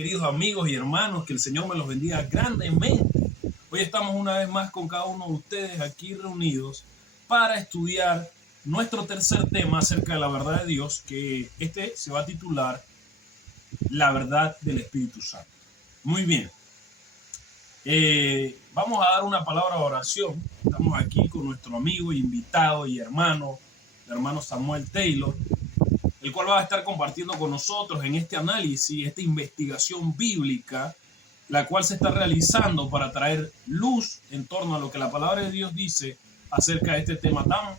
queridos amigos y hermanos, que el Señor me los bendiga grandemente. Hoy estamos una vez más con cada uno de ustedes aquí reunidos para estudiar nuestro tercer tema acerca de la verdad de Dios, que este se va a titular La verdad del Espíritu Santo. Muy bien. Vamos a dar una palabra de oración. Estamos aquí con nuestro amigo, invitado y hermano, el hermano Samuel Taylor, el cual va a estar compartiendo con nosotros en este análisis, esta investigación bíblica, la cual se está realizando para traer luz en torno a lo que la palabra de Dios dice acerca de este tema tan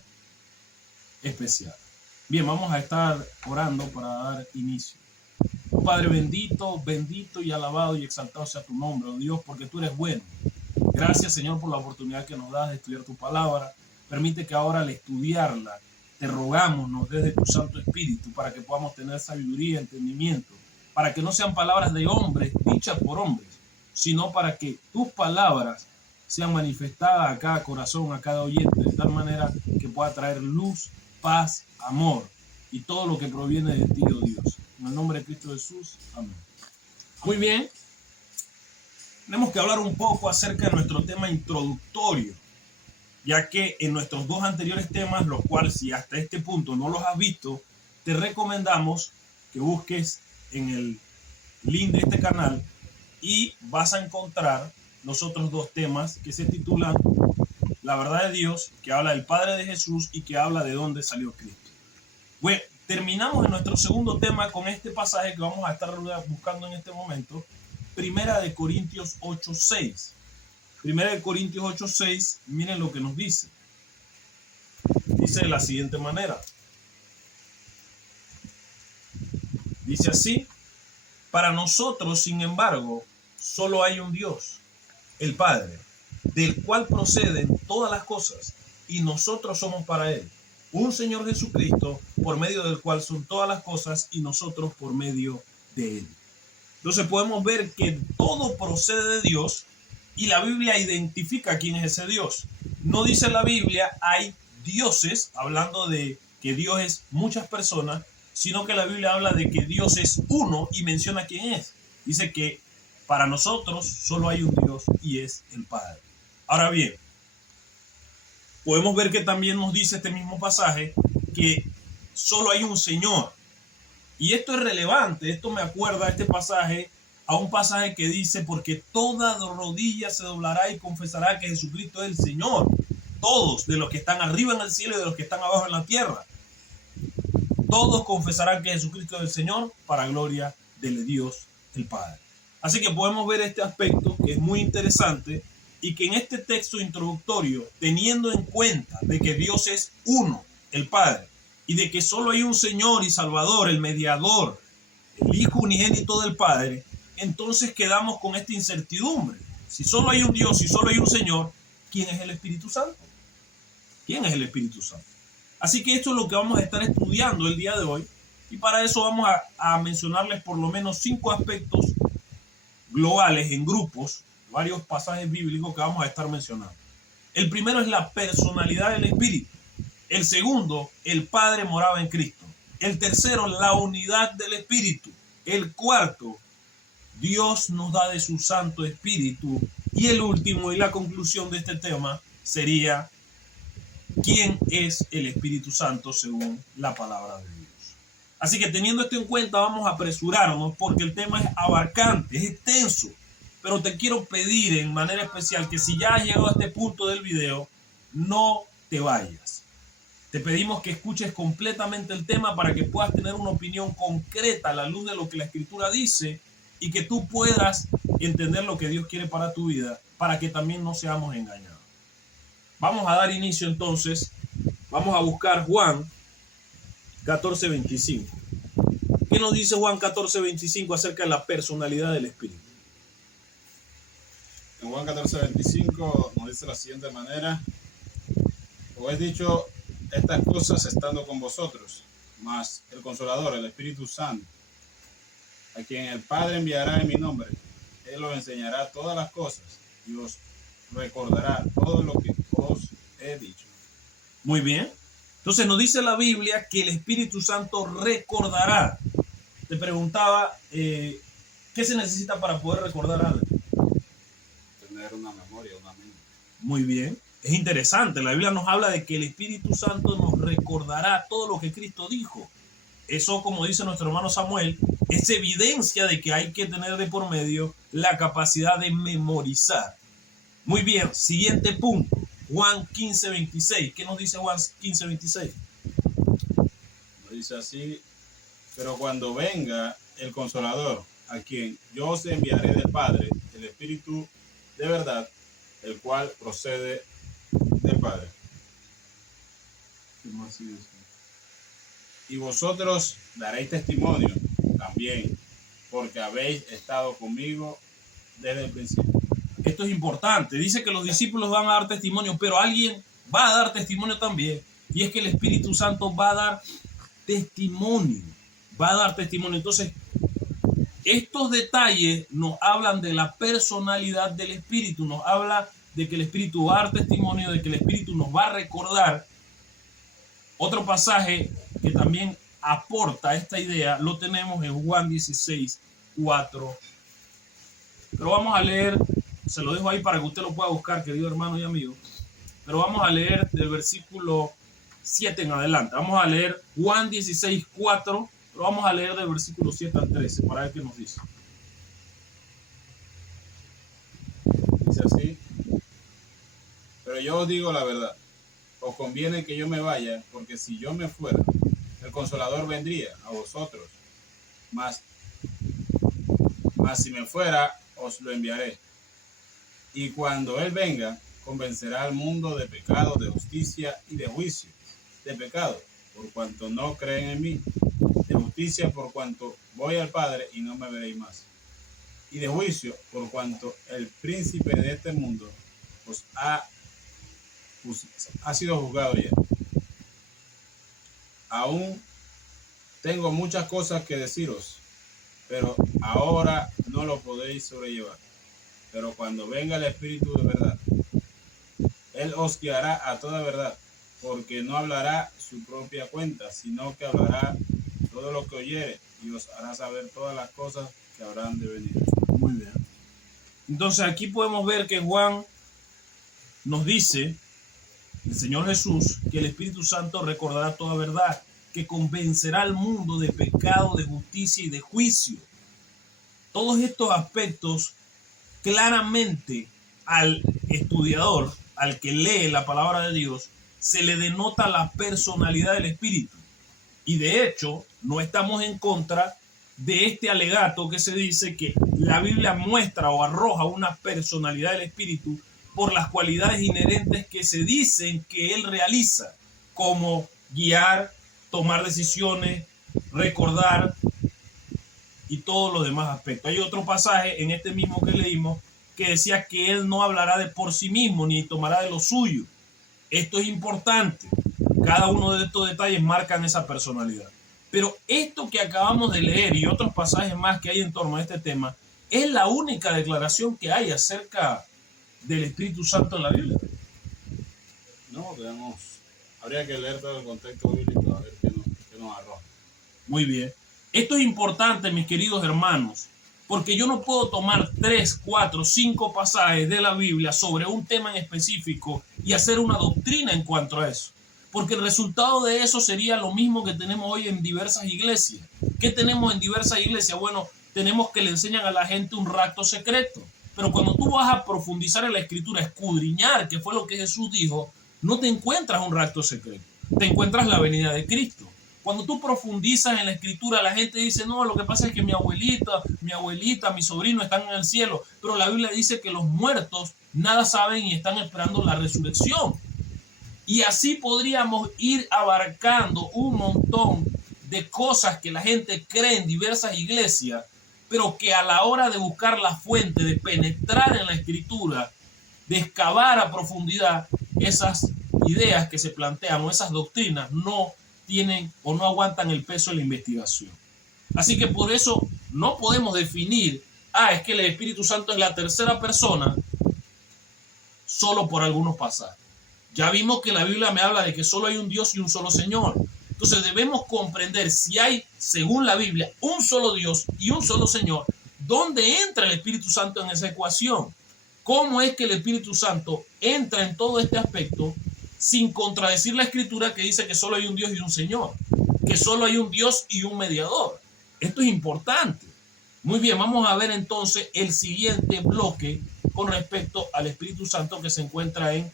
especial. Bien, vamos a estar orando para dar inicio. Oh Padre bendito, bendito y alabado y exaltado sea tu nombre, oh Dios, porque tú eres bueno. Gracias, Señor, por la oportunidad que nos das de estudiar tu palabra. Permite que ahora al estudiarla, te rogamos, nos des de tu Santo Espíritu para que podamos tener sabiduría, entendimiento, para que no sean palabras de hombres, dichas por hombres, sino para que tus palabras sean manifestadas a cada corazón, a cada oyente, de tal manera que pueda traer luz, paz, amor y todo lo que proviene de ti, oh Dios. En el nombre de Cristo Jesús, amén. Muy bien, tenemos que hablar un poco acerca de nuestro tema introductorio, ya que en nuestros dos anteriores temas, los cuales si hasta este punto no los has visto, te recomendamos que busques en el link de este canal y vas a encontrar los otros dos temas que se titulan La verdad de Dios, que habla del Padre de Jesús y que habla de dónde salió Cristo. Bueno, terminamos en nuestro segundo tema con este pasaje que vamos a estar buscando en este momento, Primera de Corintios 8:6. Primera de Corintios 8:6, miren lo que nos dice. Dice de la siguiente manera. Dice así: para nosotros, sin embargo, solo hay un Dios, el Padre, del cual proceden todas las cosas, y nosotros somos para Él. Un Señor Jesucristo, por medio del cual son todas las cosas, y nosotros por medio de Él. Entonces podemos ver que todo procede de Dios, y la Biblia identifica quién es ese Dios. No dice la Biblia hay dioses, hablando de que Dios es muchas personas, sino que la Biblia habla de que Dios es uno y menciona quién es. Dice que para nosotros solo hay un Dios y es el Padre. Ahora bien, podemos ver que también nos dice este mismo pasaje que solo hay un Señor. Y esto es relevante, esto me acuerda este pasaje a un pasaje que dice, porque toda rodilla se doblará y confesará que Jesucristo es el Señor. Todos, de los que están arriba en el cielo y de los que están abajo en la tierra. Todos confesarán que Jesucristo es el Señor para gloria del Dios el Padre. Así que podemos ver este aspecto que es muy interesante y que en este texto introductorio, teniendo en cuenta de que Dios es uno, el Padre, y de que solo hay un Señor y Salvador, el mediador, el Hijo unigénito del Padre, entonces quedamos con esta incertidumbre. Si solo hay un Dios y solo hay un Señor, ¿quién es el Espíritu Santo? ¿Quién es el Espíritu Santo? Así que esto es lo que vamos a estar estudiando el día de hoy, y para eso vamos a mencionarles por lo menos 5 aspectos globales en grupos, varios pasajes bíblicos que vamos a estar mencionando. El primero es la personalidad del Espíritu. El segundo, el Padre moraba en Cristo. El tercero, la unidad del Espíritu. El cuarto, Dios nos da de su Santo Espíritu. Y el último y la conclusión de este tema sería ¿quién es el Espíritu Santo según la palabra de Dios? Así que teniendo esto en cuenta vamos a apresurarnos porque el tema es abarcante, es extenso. Pero te quiero pedir en manera especial que si ya has llegado a este punto del video, no te vayas. Te pedimos que escuches completamente el tema para que puedas tener una opinión concreta a la luz de lo que la Escritura dice y que tú puedas entender lo que Dios quiere para tu vida, para que también no seamos engañados. Vamos a dar inicio entonces, vamos a buscar Juan 14:25. ¿Qué nos dice Juan 14:25 acerca de la personalidad del Espíritu? En Juan 14:25 nos dice de la siguiente manera: os he dicho estas cosas estando con vosotros, mas el Consolador, el Espíritu Santo, a quien el Padre enviará en mi nombre, Él os enseñará todas las cosas y os recordará todo lo que os he dicho. Muy bien. Entonces nos dice la Biblia que el Espíritu Santo recordará. Te preguntaba, ¿Qué se necesita para poder recordar algo? Tener una memoria, una mente. Muy bien. Es interesante. La Biblia nos habla de que el Espíritu Santo nos recordará todo lo que Cristo dijo. Eso, como dice nuestro hermano Samuel, es evidencia de que hay que tener de por medio la capacidad de memorizar. Muy bien. Siguiente punto. Juan 15:26. ¿Qué nos dice Juan 15:26? Nos dice así: pero cuando venga el Consolador, a quien yo os enviaré del Padre, el Espíritu de verdad, el cual procede del Padre. Y vosotros daréis testimonio también, porque habéis estado conmigo desde el principio. Esto es importante. Dice que los discípulos van a dar testimonio, pero alguien va a dar testimonio también. Y es que el Espíritu Santo va a dar testimonio. Va a dar testimonio. Entonces, estos detalles nos hablan de la personalidad del Espíritu. Nos habla de que el Espíritu va a dar testimonio, de que el Espíritu nos va a recordar. Otro pasaje que también aporta esta idea lo tenemos en Juan 16:4. Pero vamos a leer, se lo dejo ahí para que usted lo pueda buscar, querido hermano y amigo. Pero vamos a leer del versículo 7 en adelante. Vamos a leer Juan 16:4, pero vamos a leer del versículo 7 al 13 para ver qué nos dice. Dice así: pero yo os digo la verdad, os conviene que yo me vaya, porque si yo me fuera, el Consolador vendría a vosotros, mas si me fuera, os lo enviaré. Y cuando Él venga, convencerá al mundo de pecado, de justicia y de juicio. De pecado, por cuanto no creen en mí; de justicia, por cuanto voy al Padre y no me veréis más; y de juicio, por cuanto el príncipe de este mundo os ha sido juzgado ya. Aún tengo muchas cosas que deciros, pero ahora no lo podéis sobrellevar. Pero cuando venga el Espíritu de verdad, Él os guiará a toda verdad, porque no hablará su propia cuenta, sino que hablará todo lo que oyere, y os hará saber todas las cosas que habrán de venir. Muy bien. Entonces aquí podemos ver que Juan nos dice, el Señor Jesús, que el Espíritu Santo recordará toda verdad, que convencerá al mundo de pecado, de justicia y de juicio. Todos estos aspectos claramente al estudiador, al que lee la palabra de Dios, se le denota la personalidad del Espíritu. Y de hecho, no estamos en contra de este alegato que se dice que la Biblia muestra o arroja una personalidad del Espíritu por las cualidades inherentes que se dicen que Él realiza, como guiar, tomar decisiones, recordar y todos los demás aspectos. Hay otro pasaje en este mismo que leímos que decía que Él no hablará de por sí mismo ni tomará de lo suyo. Esto es importante. Cada uno de estos detalles marcan esa personalidad. Pero esto que acabamos de leer y otros pasajes más que hay en torno a este tema es la única declaración que hay acerca del Espíritu Santo en la Biblia. No, veamos. Habría que leer todo el contexto bíblico a ver qué nos arroja. Muy bien. Esto es importante, mis queridos hermanos, porque yo no puedo tomar 3, 4, 5 pasajes de la Biblia sobre un tema en específico y hacer una doctrina en cuanto a eso. Porque el resultado de eso sería lo mismo que tenemos hoy en diversas iglesias. ¿Qué tenemos en diversas iglesias? Bueno, tenemos que le enseñan a la gente un rapto secreto. Pero cuando tú vas a profundizar en la escritura, escudriñar, que fue lo que Jesús dijo, no te encuentras un rapto secreto, te encuentras la venida de Cristo. Cuando tú profundizas en la escritura, la gente dice, no, lo que pasa es que mi abuelita, mi sobrino están en el cielo. Pero la Biblia dice que los muertos nada saben y están esperando la resurrección. Y así podríamos ir abarcando un montón de cosas que la gente cree en diversas iglesias, pero que a la hora de buscar la fuente, de penetrar en la escritura, de excavar a profundidad, esas ideas que se plantean o esas doctrinas no tienen o no aguantan el peso de la investigación. Así que por eso no podemos definir, es que el Espíritu Santo es la tercera persona solo por algunos pasajes. Ya vimos que la Biblia me habla de que solo hay un Dios y un solo Señor. Entonces debemos comprender si hay, según la Biblia, un solo Dios y un solo Señor, ¿dónde entra el Espíritu Santo en esa ecuación? ¿Cómo es que el Espíritu Santo entra en todo este aspecto sin contradecir la Escritura que dice que solo hay un Dios y un Señor? Que solo hay un Dios y un mediador. Esto es importante. Muy bien, vamos a ver entonces el siguiente bloque con respecto al Espíritu Santo que se encuentra en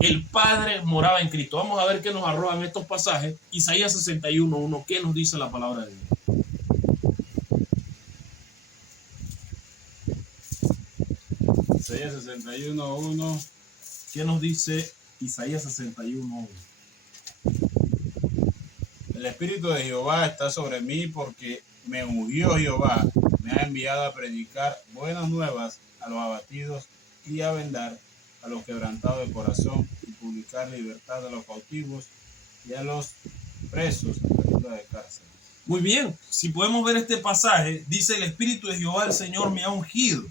el Padre moraba en Cristo. Vamos a ver qué nos arrojan estos pasajes. Isaías 61:1, ¿qué nos dice la palabra de Dios? Isaías 61:1. ¿Qué nos dice Isaías 61:1? El Espíritu de Jehová está sobre mí porque me ungió Jehová, me ha enviado a predicar buenas nuevas a los abatidos y a vendar a los quebrantados de corazón y publicar libertad a los cautivos y a los presos apertura de cárcel. Muy bien, si podemos ver este pasaje, dice el Espíritu de Jehová, el Señor me ha ungido.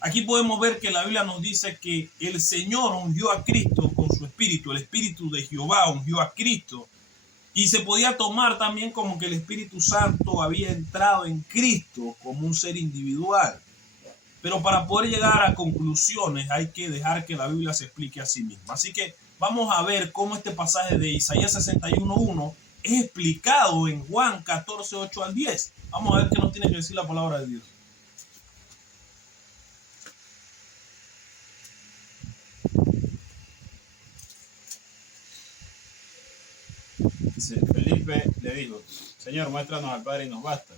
Aquí podemos ver que la Biblia nos dice que el Señor ungió a Cristo con su Espíritu, el Espíritu de Jehová ungió a Cristo. Y se podía tomar también como que el Espíritu Santo había entrado en Cristo como un ser individual. Pero para poder llegar a conclusiones hay que dejar que la Biblia se explique a sí misma. Así que vamos a ver cómo este pasaje de Isaías 61:1 es explicado en Juan 14:8 al 10. Vamos a ver qué nos tiene que decir la palabra de Dios. Felipe le dijo, Señor, muéstranos al Padre y nos basta.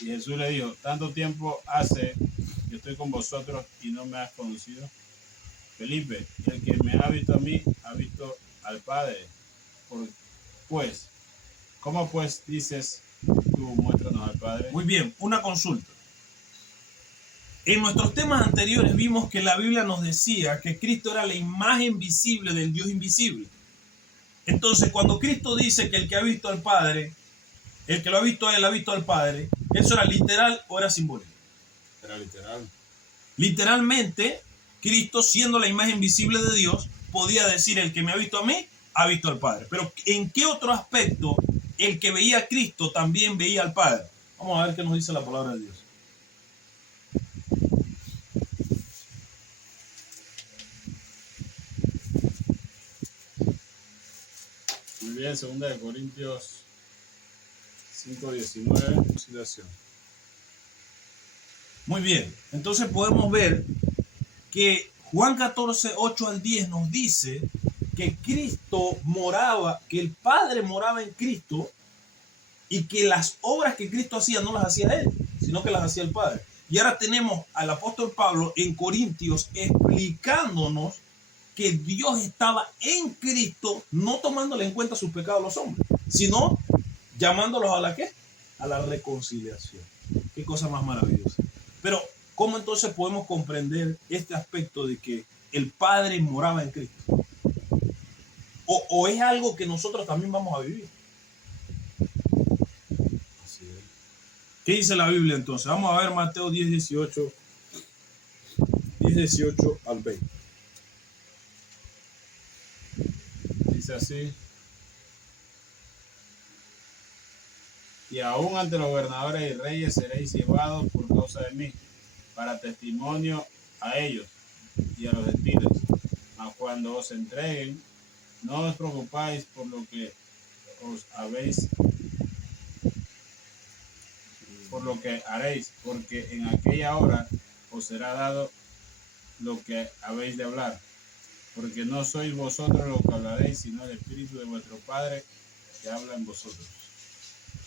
Y Jesús le dijo, tanto tiempo hace que estoy con vosotros y no me has conocido. Felipe, el que me ha visto a mí, ha visto al Padre. Pues, ¿cómo pues dices tú, muéstranos al Padre? Muy bien, una consulta. En nuestros temas anteriores vimos que la Biblia nos decía que Cristo era la imagen visible del Dios invisible. Entonces, cuando Cristo dice que el que ha visto al Padre, el que lo ha visto a él, ha visto al Padre, ¿eso era literal o era simbólico? Era literal. Literalmente, Cristo, siendo la imagen visible de Dios, podía decir, el que me ha visto a mí, ha visto al Padre. Pero ¿en qué otro aspecto el que veía a Cristo también veía al Padre? Vamos a ver qué nos dice la palabra de Dios. Muy bien, 2 Corintios 5:19, conciliación. Muy bien, entonces podemos ver que Juan 14:8 al 10 nos dice que Cristo moraba, que el Padre moraba en Cristo y que las obras que Cristo hacía no las hacía él, sino que las hacía el Padre. Y ahora tenemos al apóstol Pablo en Corintios explicándonos que Dios estaba en Cristo, no tomándole en cuenta sus pecados a los hombres, sino llamándolos a la ¿qué? A la reconciliación. Qué cosa más maravillosa. Pero, ¿cómo entonces podemos comprender este aspecto de que el Padre moraba en Cristo? ¿O es algo que nosotros también vamos a vivir? Así es. ¿Qué dice la Biblia entonces? Vamos a ver Mateo 10:18 al 20. Dice así. Y aún ante los gobernadores y reyes seréis llevados por causa de mí, para testimonio a ellos y a los gentiles. Mas cuando os entreguen, no os preocupáis por lo que os habéis, por lo que haréis, porque en aquella hora os será dado lo que habéis de hablar. Porque no sois vosotros los que hablaréis, sino el Espíritu de vuestro Padre que habla en vosotros.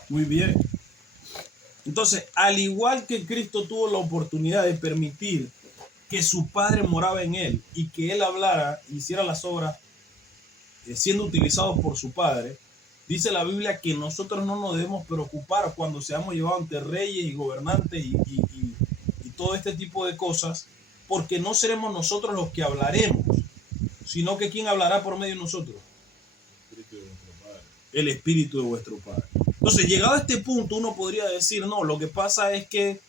Muy bien. Entonces, al igual que Cristo tuvo la oportunidad de permitir que su Padre moraba en él y que él hablara, hiciera las obras siendo utilizados por su Padre, dice la Biblia que nosotros no nos debemos preocupar cuando seamos llevados ante reyes y gobernantes y todo este tipo de cosas, porque no seremos nosotros los que hablaremos, sino que ¿quién hablará por medio de nosotros? El Espíritu de vuestro Padre. Entonces, llegado a este punto, uno podría decir, no, lo que pasa es que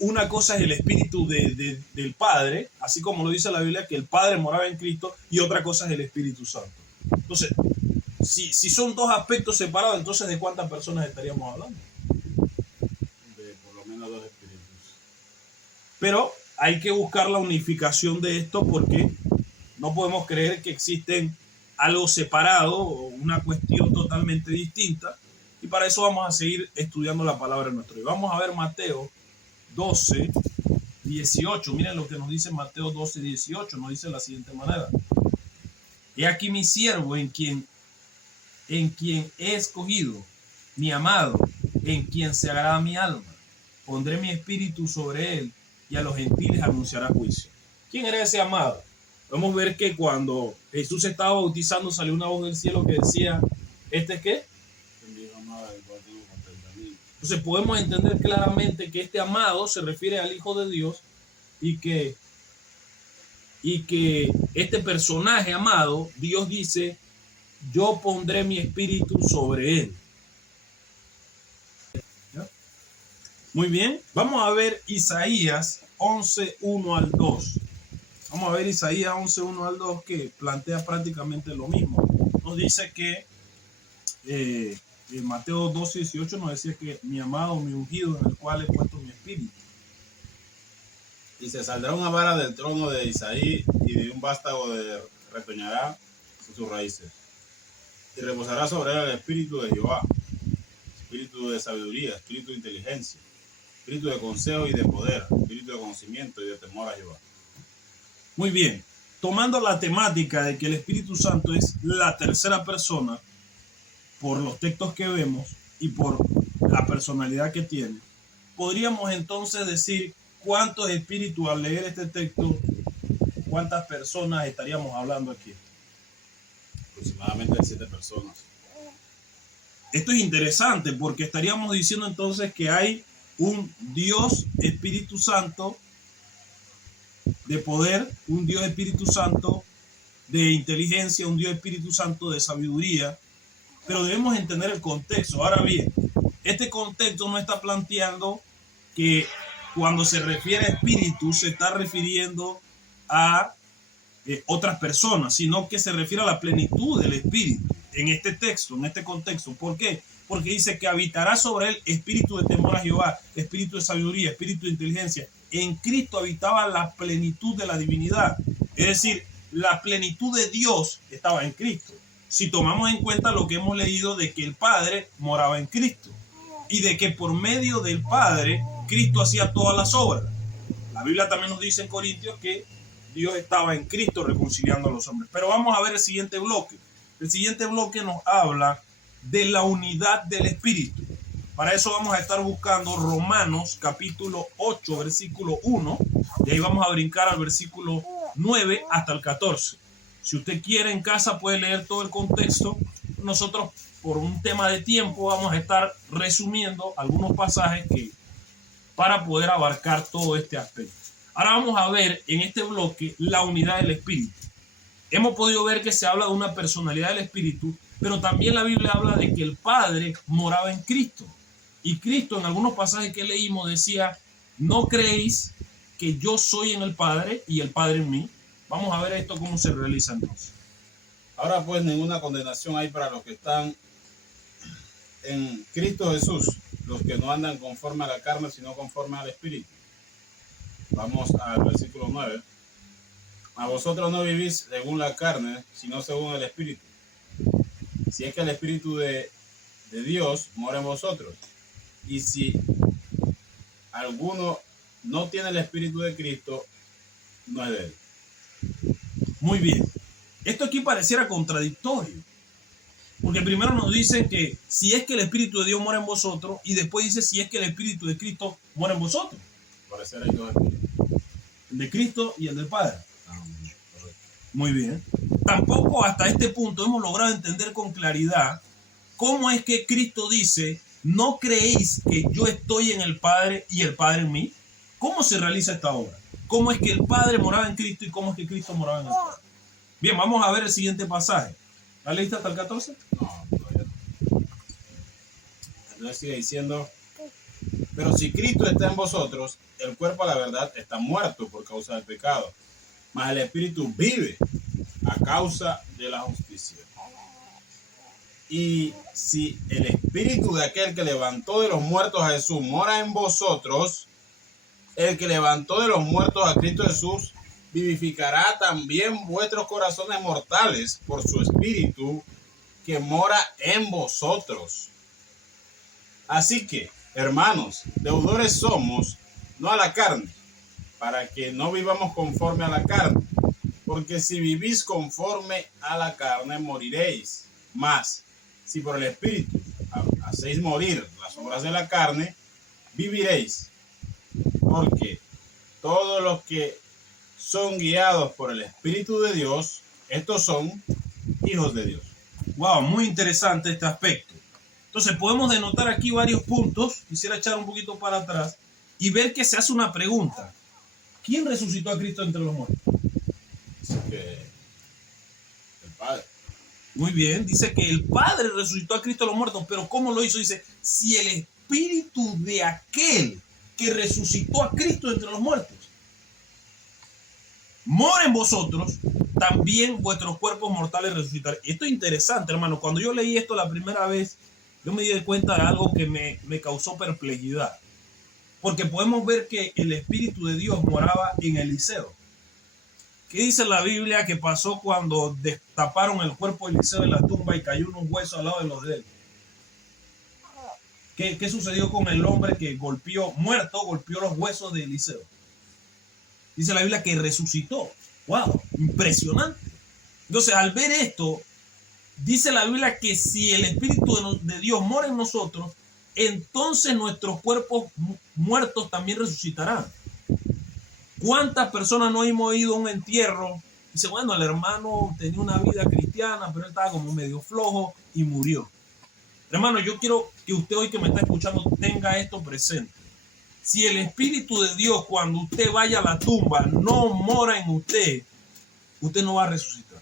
una cosa es el Espíritu del Padre, así como lo dice la Biblia, que el Padre moraba en Cristo, y otra cosa es el Espíritu Santo. Entonces, si son dos aspectos separados, entonces ¿de cuántas personas estaríamos hablando? dos espíritus. Pero hay que buscar la unificación de esto porque no podemos creer que existen algo separado o una cuestión totalmente distinta. Y para eso vamos a seguir estudiando la palabra de nuestro Dios. Vamos a ver Mateo 12, 18. Miren lo que nos dice Mateo 12, 18. Nos dice de la siguiente manera. He aquí mi siervo en quien he escogido, mi amado, en quien se agrada mi alma. Pondré mi espíritu sobre él y a los gentiles anunciará juicio. ¿Quién era ese amado? Vamos a ver que cuando Jesús estaba bautizando salió una voz del cielo que decía, ¿este es qué? Entonces podemos entender claramente que este amado se refiere al Hijo de Dios y que este personaje amado, Dios dice, yo pondré mi espíritu sobre él. ¿Ya? Muy bien, vamos a ver Isaías 11, 1 al 2. Vamos a ver Isaías 11, 1 al 2 que plantea prácticamente lo mismo. Nos dice que Mateo 12, 18 nos decía que mi amado, mi ungido, en el cual he puesto mi espíritu. Y se saldrá una vara del trono de Isaí y de un vástago retoñará sus raíces. Y reposará sobre él el espíritu de Jehová, espíritu de sabiduría, espíritu de inteligencia, espíritu de consejo y de poder, espíritu de conocimiento y de temor a Jehová. Muy bien, tomando la temática de que el Espíritu Santo es la tercera persona, por los textos que vemos y por la personalidad que tiene, podríamos entonces decir cuántos espíritus al leer este texto, cuántas personas estaríamos hablando aquí. Aproximadamente 7 personas. Esto es interesante porque estaríamos diciendo entonces que hay un Dios Espíritu Santo de poder, un Dios Espíritu Santo de inteligencia, un Dios Espíritu Santo de sabiduría, pero debemos entender el contexto. Ahora bien, este contexto no está planteando que cuando se refiere a espíritu se está refiriendo a otras personas, sino que se refiere a la plenitud del espíritu en este texto, en este contexto. ¿Por qué? Porque dice que habitará sobre él espíritu de temor a Jehová, espíritu de sabiduría, espíritu de inteligencia. En Cristo habitaba la plenitud de la divinidad, es decir, la plenitud de Dios estaba en Cristo. Si tomamos en cuenta lo que hemos leído de que el Padre moraba en Cristo y de que por medio del Padre Cristo hacía todas las obras. La Biblia también nos dice en Corintios que Dios estaba en Cristo reconciliando a los hombres. Pero vamos a ver el siguiente bloque. El siguiente bloque nos habla de la unidad del Espíritu. Para eso vamos a estar buscando Romanos capítulo 8, versículo 1. Y ahí vamos a brincar al versículo 9 hasta el 14. Si usted quiere en casa puede leer todo el contexto. Nosotros por un tema de tiempo vamos a estar resumiendo algunos pasajes para poder abarcar todo este aspecto. Ahora vamos a ver en este bloque la unidad del Espíritu. Hemos podido ver que se habla de una personalidad del Espíritu, pero también la Biblia habla de que el Padre moraba en Cristo. Y Cristo en algunos pasajes que leímos decía, ¿no creéis que yo soy en el Padre y el Padre en mí? Vamos a ver esto cómo se realiza entonces. Ahora pues ninguna condenación hay para los que están en Cristo Jesús, los que no andan conforme a la carne, sino conforme al Espíritu. Vamos al versículo 9. A vosotros no vivís según la carne, sino según el Espíritu. Si es que el Espíritu de Dios mora en vosotros. Y si alguno no tiene el Espíritu de Cristo, no es de él. Muy bien. Esto aquí pareciera contradictorio. Porque primero nos dice que si es que el Espíritu de Dios mora en vosotros, y después dice si es que el Espíritu de Cristo mora en vosotros. Pareciera hay dos espíritus. El de Cristo y el del Padre. Muy bien. Tampoco hasta este punto hemos logrado entender con claridad cómo es que Cristo dice, ¿no creéis que yo estoy en el Padre y el Padre en mí? ¿Cómo se realiza esta obra? ¿Cómo es que el Padre moraba en Cristo y cómo es que Cristo moraba en el Padre? Bien, vamos a ver el siguiente pasaje. ¿La leíste hasta el 14? No, todavía no. Entonces sigue diciendo, pero si Cristo está en vosotros, el cuerpo a la verdad está muerto por causa del pecado, mas el Espíritu vive a causa de la justicia. Y si el espíritu de aquel que levantó de los muertos a Jesús mora en vosotros, el que levantó de los muertos a Cristo Jesús vivificará también vuestros corazones mortales por su espíritu que mora en vosotros. Así que, hermanos, deudores somos, no a la carne, para que no vivamos conforme a la carne, porque si vivís conforme a la carne moriréis. Mas, si por el espíritu hacéis morir las obras de la carne, viviréis. Porque todos los que son guiados por el Espíritu de Dios, estos son hijos de Dios. Wow, muy interesante este aspecto. Entonces podemos denotar aquí varios puntos. Quisiera echar un poquito para atrás y ver que se hace una pregunta. ¿Quién resucitó a Cristo entre los muertos? Dice que el Padre. Muy bien, dice que el Padre resucitó a Cristo de los muertos, pero ¿cómo lo hizo? Dice, si el espíritu de aquel que resucitó a Cristo entre los muertos mora en vosotros, también vuestros cuerpos mortales resucitarán. Esto es interesante, hermano. Cuando yo leí esto la primera vez, yo me di cuenta de algo que me causó perplejidad. Porque podemos ver que el Espíritu de Dios moraba en Eliseo. ¿Qué dice la Biblia que pasó cuando destaparon el cuerpo de Eliseo en la tumba y cayó unos huesos al lado de los de él? ¿Qué sucedió con el hombre que golpeó los huesos de Eliseo? Dice la Biblia que resucitó. ¡Wow! Impresionante. Entonces, al ver esto, dice la Biblia que si el Espíritu de Dios mora en nosotros, entonces nuestros cuerpos muertos también resucitarán. ¿Cuántas personas no hemos ido a un entierro? Dice, bueno, el hermano tenía una vida cristiana, pero él estaba como medio flojo y murió. Hermano, yo quiero que usted hoy que me está escuchando tenga esto presente. Si el Espíritu de Dios, cuando usted vaya a la tumba, no mora en usted, usted no va a resucitar.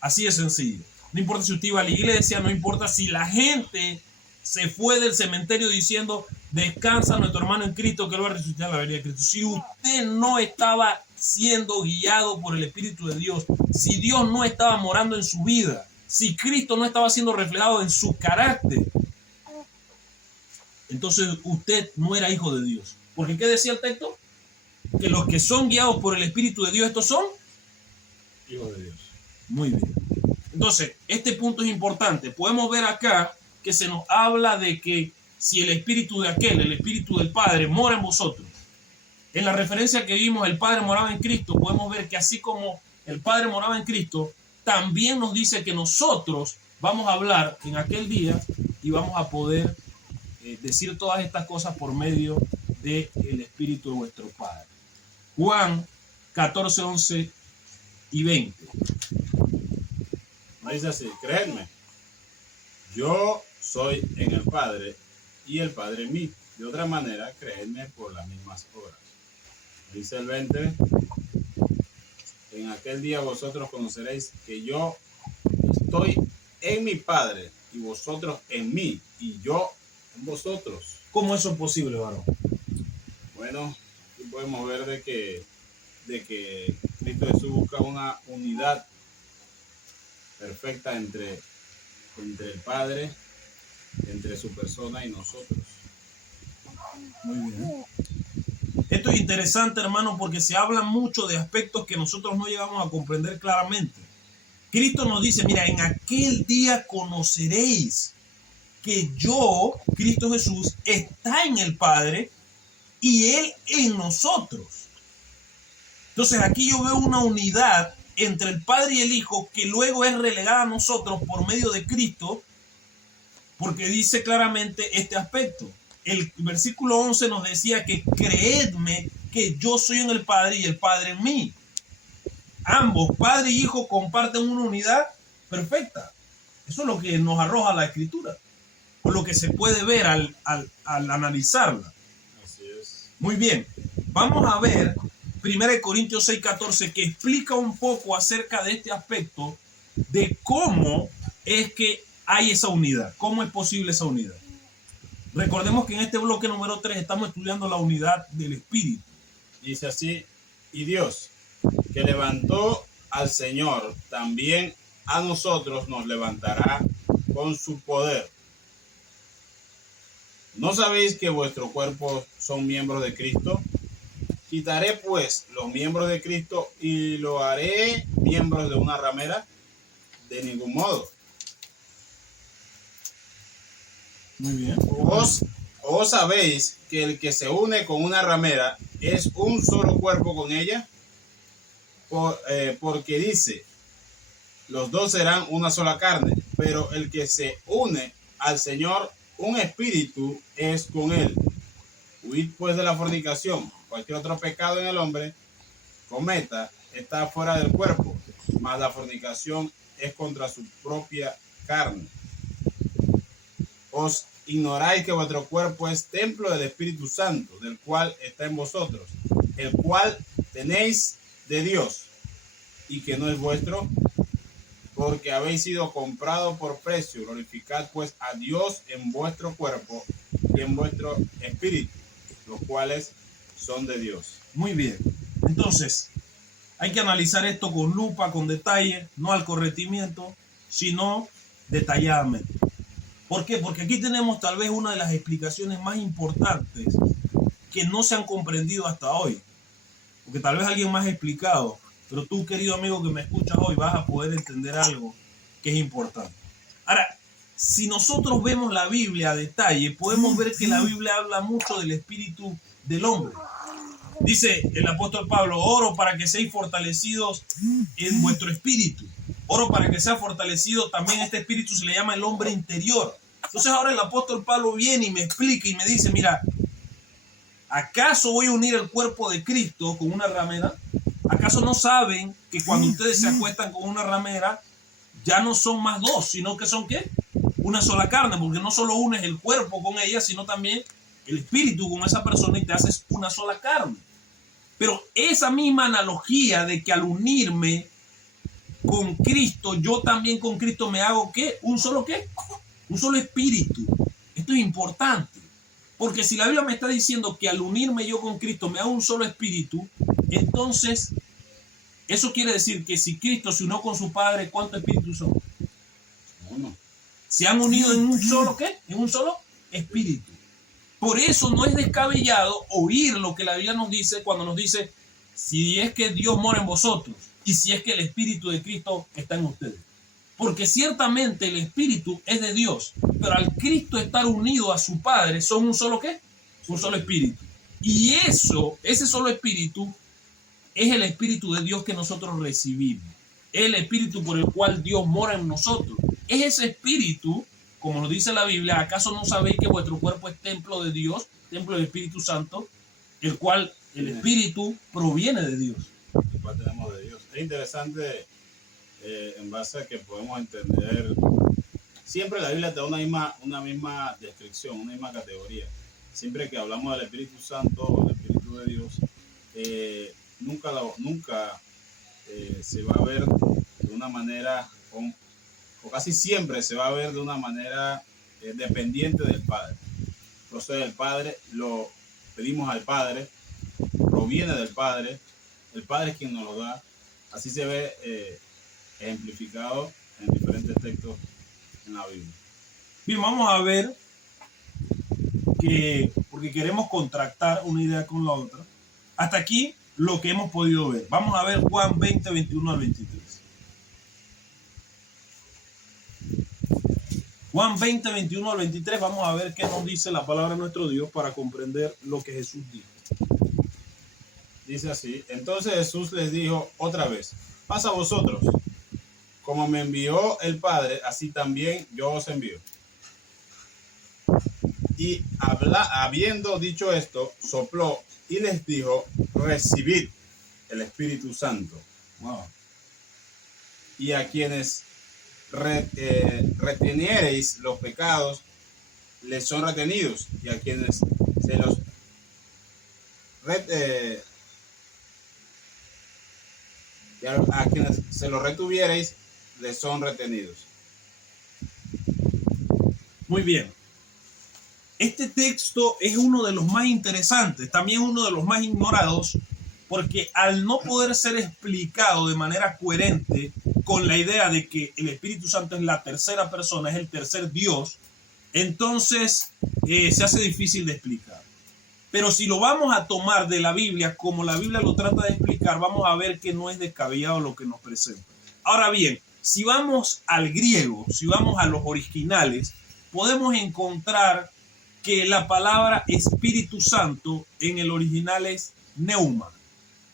Así de sencillo. No importa si usted iba a la iglesia, no importa si la gente se fue del cementerio diciendo, descansa nuestro hermano en Cristo, que él va a resucitar en la venida de Cristo. Si usted no estaba siendo guiado por el Espíritu de Dios, si Dios no estaba morando en su vida, si Cristo no estaba siendo reflejado en su carácter, entonces usted no era hijo de Dios. Porque ¿qué decía el texto? Que los que son guiados por el Espíritu de Dios, estos son Hijos de Dios. Muy bien. Entonces, este punto es importante. Podemos ver acá que se nos habla de que si el espíritu de aquel, el espíritu del Padre, mora en vosotros. En la referencia que vimos, el Padre moraba en Cristo, podemos ver que así como el Padre moraba en Cristo, también nos dice que nosotros vamos a hablar en aquel día y vamos a poder decir todas estas cosas por medio del Espíritu de vuestro Padre. Juan 14, 11 y 20. No dice así, créanme, yo soy en el Padre y el Padre en mí. De otra manera, créanme por las mismas obras. Dice el 20, en aquel día vosotros conoceréis que yo estoy en mi Padre y vosotros en mí y yo en vosotros. ¿Cómo eso es posible, varón? Bueno, aquí podemos ver de que Cristo Jesús busca una unidad perfecta entre el Padre, entre su persona y nosotros. Muy bien. Esto es interesante, hermano, porque se habla mucho de aspectos que nosotros no llegamos a comprender claramente. Cristo nos dice, mira, en aquel día conoceréis que yo, Cristo Jesús, está en el Padre y Él en nosotros. Entonces aquí yo veo una unidad entre el Padre y el Hijo que luego es relegada a nosotros por medio de Cristo, porque dice claramente este aspecto. El versículo 11 nos decía que creedme que yo soy en el Padre y el Padre en mí. Ambos, Padre y Hijo, comparten una unidad perfecta. Eso es lo que nos arroja la Escritura, o lo que se puede ver al analizarla. Así es. Muy bien, vamos a ver 1 Corintios 6:14, que explica un poco acerca de este aspecto de cómo es que hay esa unidad, cómo es posible esa unidad. Recordemos que en este bloque número 3 estamos estudiando la unidad del Espíritu. Dice así, y Dios, que levantó al Señor, también a nosotros nos levantará con su poder. ¿No sabéis que vuestros cuerpos son miembros de Cristo? Quitaré pues los miembros de Cristo y lo haré miembros de una ramera. De ningún modo. Muy bien. ¿Os sabéis que el que se une con una ramera es un solo cuerpo con ella? Porque dice, los dos serán una sola carne, pero el que se une al Señor, un espíritu es con él. Huid pues de la fornicación. Cualquier otro pecado en el hombre cometa está fuera del cuerpo, mas la fornicación es contra su propia carne. ¿Os ignoráis que vuestro cuerpo es templo del Espíritu Santo, del cual está en vosotros, el cual tenéis de Dios, y que no es vuestro? Porque habéis sido comprado por precio. Glorificad pues a Dios en vuestro cuerpo y en vuestro espíritu, los cuales son de Dios. Muy bien. Entonces, hay que analizar esto con lupa, con detalle, no al corregimiento, sino detalladamente. ¿Por qué? Porque aquí tenemos tal vez una de las explicaciones más importantes que no se han comprendido hasta hoy. Porque tal vez alguien más ha explicado, pero tú, querido amigo que me escuchas hoy, vas a poder entender algo que es importante. Ahora, si nosotros vemos la Biblia a detalle, podemos ver que la Biblia habla mucho del espíritu del hombre. Dice el apóstol Pablo, oro para que seáis fortalecidos en vuestro espíritu. Oro para que sea fortalecido también este espíritu, se le llama el hombre interior. Entonces ahora el apóstol Pablo viene y me explica y me dice, mira, ¿acaso voy a unir el cuerpo de Cristo con una ramera? ¿Acaso no saben que cuando ustedes se acuestan con una ramera, ya no son más dos, sino que son ¿qué? Una sola carne, porque no solo unes el cuerpo con ella, sino también el espíritu con esa persona y te haces una sola carne. Pero esa misma analogía de que al unirme con Cristo, yo también con Cristo me hago ¿qué? ¿Un solo qué? Un solo espíritu. Esto es importante. Porque si la Biblia me está diciendo que al unirme yo con Cristo me hago un solo espíritu, entonces eso quiere decir que si Cristo se unió con su Padre, ¿cuántos espíritus son? Uno. Se han unido en un solo ¿qué? En un solo espíritu. Por eso no es descabellado oír lo que la Biblia nos dice cuando nos dice si es que Dios mora en vosotros y si es que el Espíritu de Cristo está en ustedes. Porque ciertamente el Espíritu es de Dios, pero al Cristo estar unido a su Padre son un solo ¿qué? Un solo Espíritu. Y ese solo Espíritu es el Espíritu de Dios que nosotros recibimos. Es el Espíritu por el cual Dios mora en nosotros. Es ese Espíritu, como nos dice la Biblia, ¿acaso no sabéis que vuestro cuerpo es templo de Dios, templo del Espíritu Santo, el cual el Espíritu proviene de Dios? El cual tenemos de Dios. Es interesante en base a que podemos entender, siempre la Biblia te da una misma descripción, una misma categoría. Siempre que hablamos del Espíritu Santo o del Espíritu de Dios, nunca se va a ver de una manera, o casi siempre se va a ver de una manera dependiente del Padre. Procede del Padre, lo pedimos al Padre, proviene del Padre, el Padre es quien nos lo da. Así se ve ejemplificado en diferentes textos en la Biblia. Bien, vamos a ver que, porque queremos contrastar una idea con la otra, hasta aquí lo que hemos podido ver. Vamos a ver Juan 20, 21 al 23. Juan 20, 21 al 23, vamos a ver qué nos dice la palabra de nuestro Dios para comprender lo que Jesús dijo. Dice así, entonces Jesús les dijo otra vez, paz a vosotros, como me envió el Padre, así también yo os envío. Y habiendo dicho esto, sopló y les dijo, recibid el Espíritu Santo. Wow. Y a quienes reteniereis los pecados, les son retenidos, y a quienes se los retuviereis, les son retenidos. Muy bien. Este texto es uno de los más interesantes, también uno de los más ignorados, porque al no poder ser explicado de manera coherente, con la idea de que el Espíritu Santo es la tercera persona, es el tercer Dios, entonces se hace difícil de explicar. Pero si lo vamos a tomar de la Biblia, como la Biblia lo trata de explicar, vamos a ver que no es descabellado lo que nos presenta. Ahora bien, si vamos al griego, si vamos a los originales, podemos encontrar que la palabra Espíritu Santo en el original es neuma.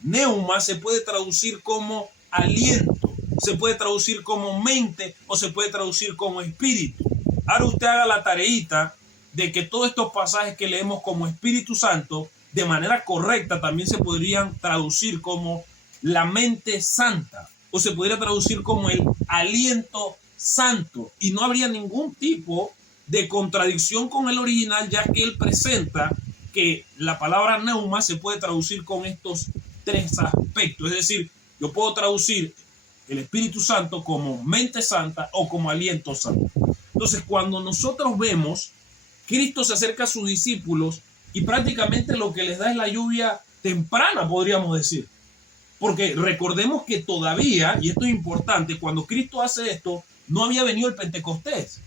Neuma se puede traducir como aliento, se puede traducir como mente o se puede traducir como espíritu. Ahora usted haga la tareita de que todos estos pasajes que leemos como Espíritu Santo, de manera correcta también se podrían traducir como la mente santa o se podría traducir como el aliento santo y no habría ningún tipo de contradicción con el original, ya que él presenta que la palabra neuma se puede traducir con estos tres aspectos. Es decir, yo puedo traducir el Espíritu Santo como mente santa o como aliento santo. Entonces, cuando nosotros vemos Cristo se acerca a sus discípulos y prácticamente lo que les da es la lluvia temprana, podríamos decir. Porque recordemos que todavía, y esto es importante, cuando Cristo hace esto, no había venido el Pentecostés.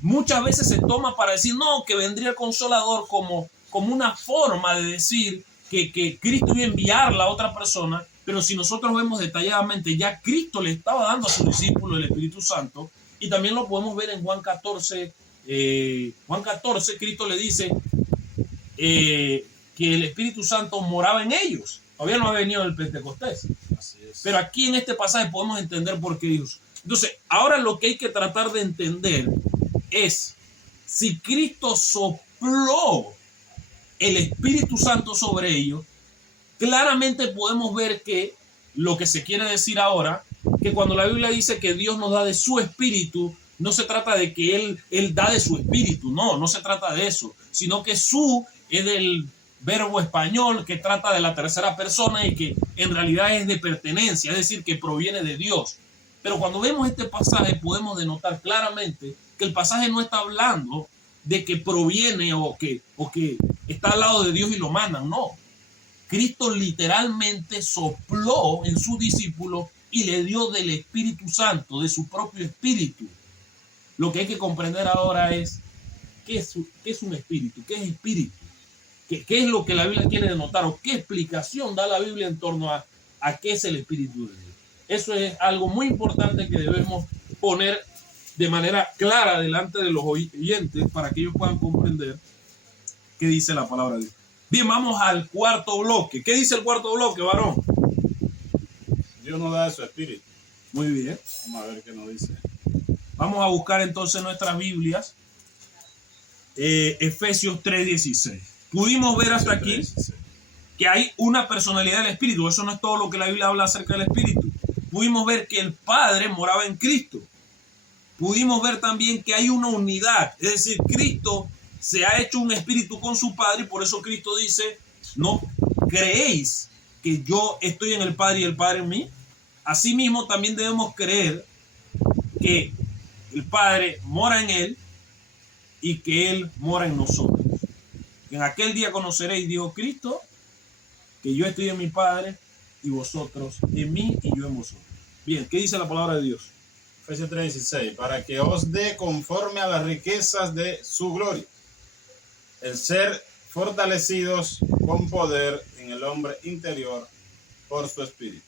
Muchas veces se toma para decir, no, que vendría el Consolador como una forma de decir que Cristo iba a enviarla a otra persona, pero si nosotros vemos detalladamente, ya Cristo le estaba dando a sus discípulos el Espíritu Santo, y también lo podemos ver en Juan 14, Cristo le dice que el Espíritu Santo moraba en ellos. Todavía no ha venido el Pentecostés. Así es. Pero aquí en este pasaje podemos entender por qué Dios. Entonces, ahora lo que hay que tratar de entender es si Cristo sopló el Espíritu Santo sobre ellos, claramente podemos ver que lo que se quiere decir ahora, que cuando la Biblia dice que Dios nos da de su Espíritu, no se trata de que él da de su espíritu, no se trata de eso, sino que su es del verbo español que trata de la tercera persona y que en realidad es de pertenencia, es decir, que proviene de Dios. Pero cuando vemos este pasaje podemos denotar claramente que el pasaje no está hablando de que proviene o que está al lado de Dios y lo mandan, no. Cristo literalmente sopló en su discípulo y le dio del Espíritu Santo, de su propio espíritu. Lo que hay que comprender ahora es qué es un espíritu, qué es espíritu, qué es lo que la Biblia quiere denotar o qué explicación da la Biblia en torno a qué es el Espíritu de Dios. Eso es algo muy importante que debemos poner de manera clara delante de los oyentes para que ellos puedan comprender qué dice la palabra de Dios. Bien, vamos al cuarto bloque. ¿Qué dice el cuarto bloque, varón? Dios nos da de su espíritu. Muy bien. Vamos a ver qué nos dice. Vamos a buscar entonces nuestras Biblias. Efesios 3:16. Pudimos ver hasta aquí que hay una personalidad del Espíritu. Eso no es todo lo que la Biblia habla acerca del Espíritu. Pudimos ver que el Padre moraba en Cristo. Pudimos ver también que hay una unidad. Es decir, Cristo se ha hecho un espíritu con su Padre y por eso Cristo dice, ¿no creéis que yo estoy en el Padre y el Padre en mí? Asimismo, también debemos creer que el Padre mora en Él y que Él mora en nosotros. En aquel día conoceréis, dijo Cristo, que yo estoy en mi Padre y vosotros en mí y yo en vosotros. Bien, ¿qué dice la palabra de Dios? Efesios 3:16, para que os dé conforme a las riquezas de su gloria, el ser fortalecidos con poder en el hombre interior por su espíritu.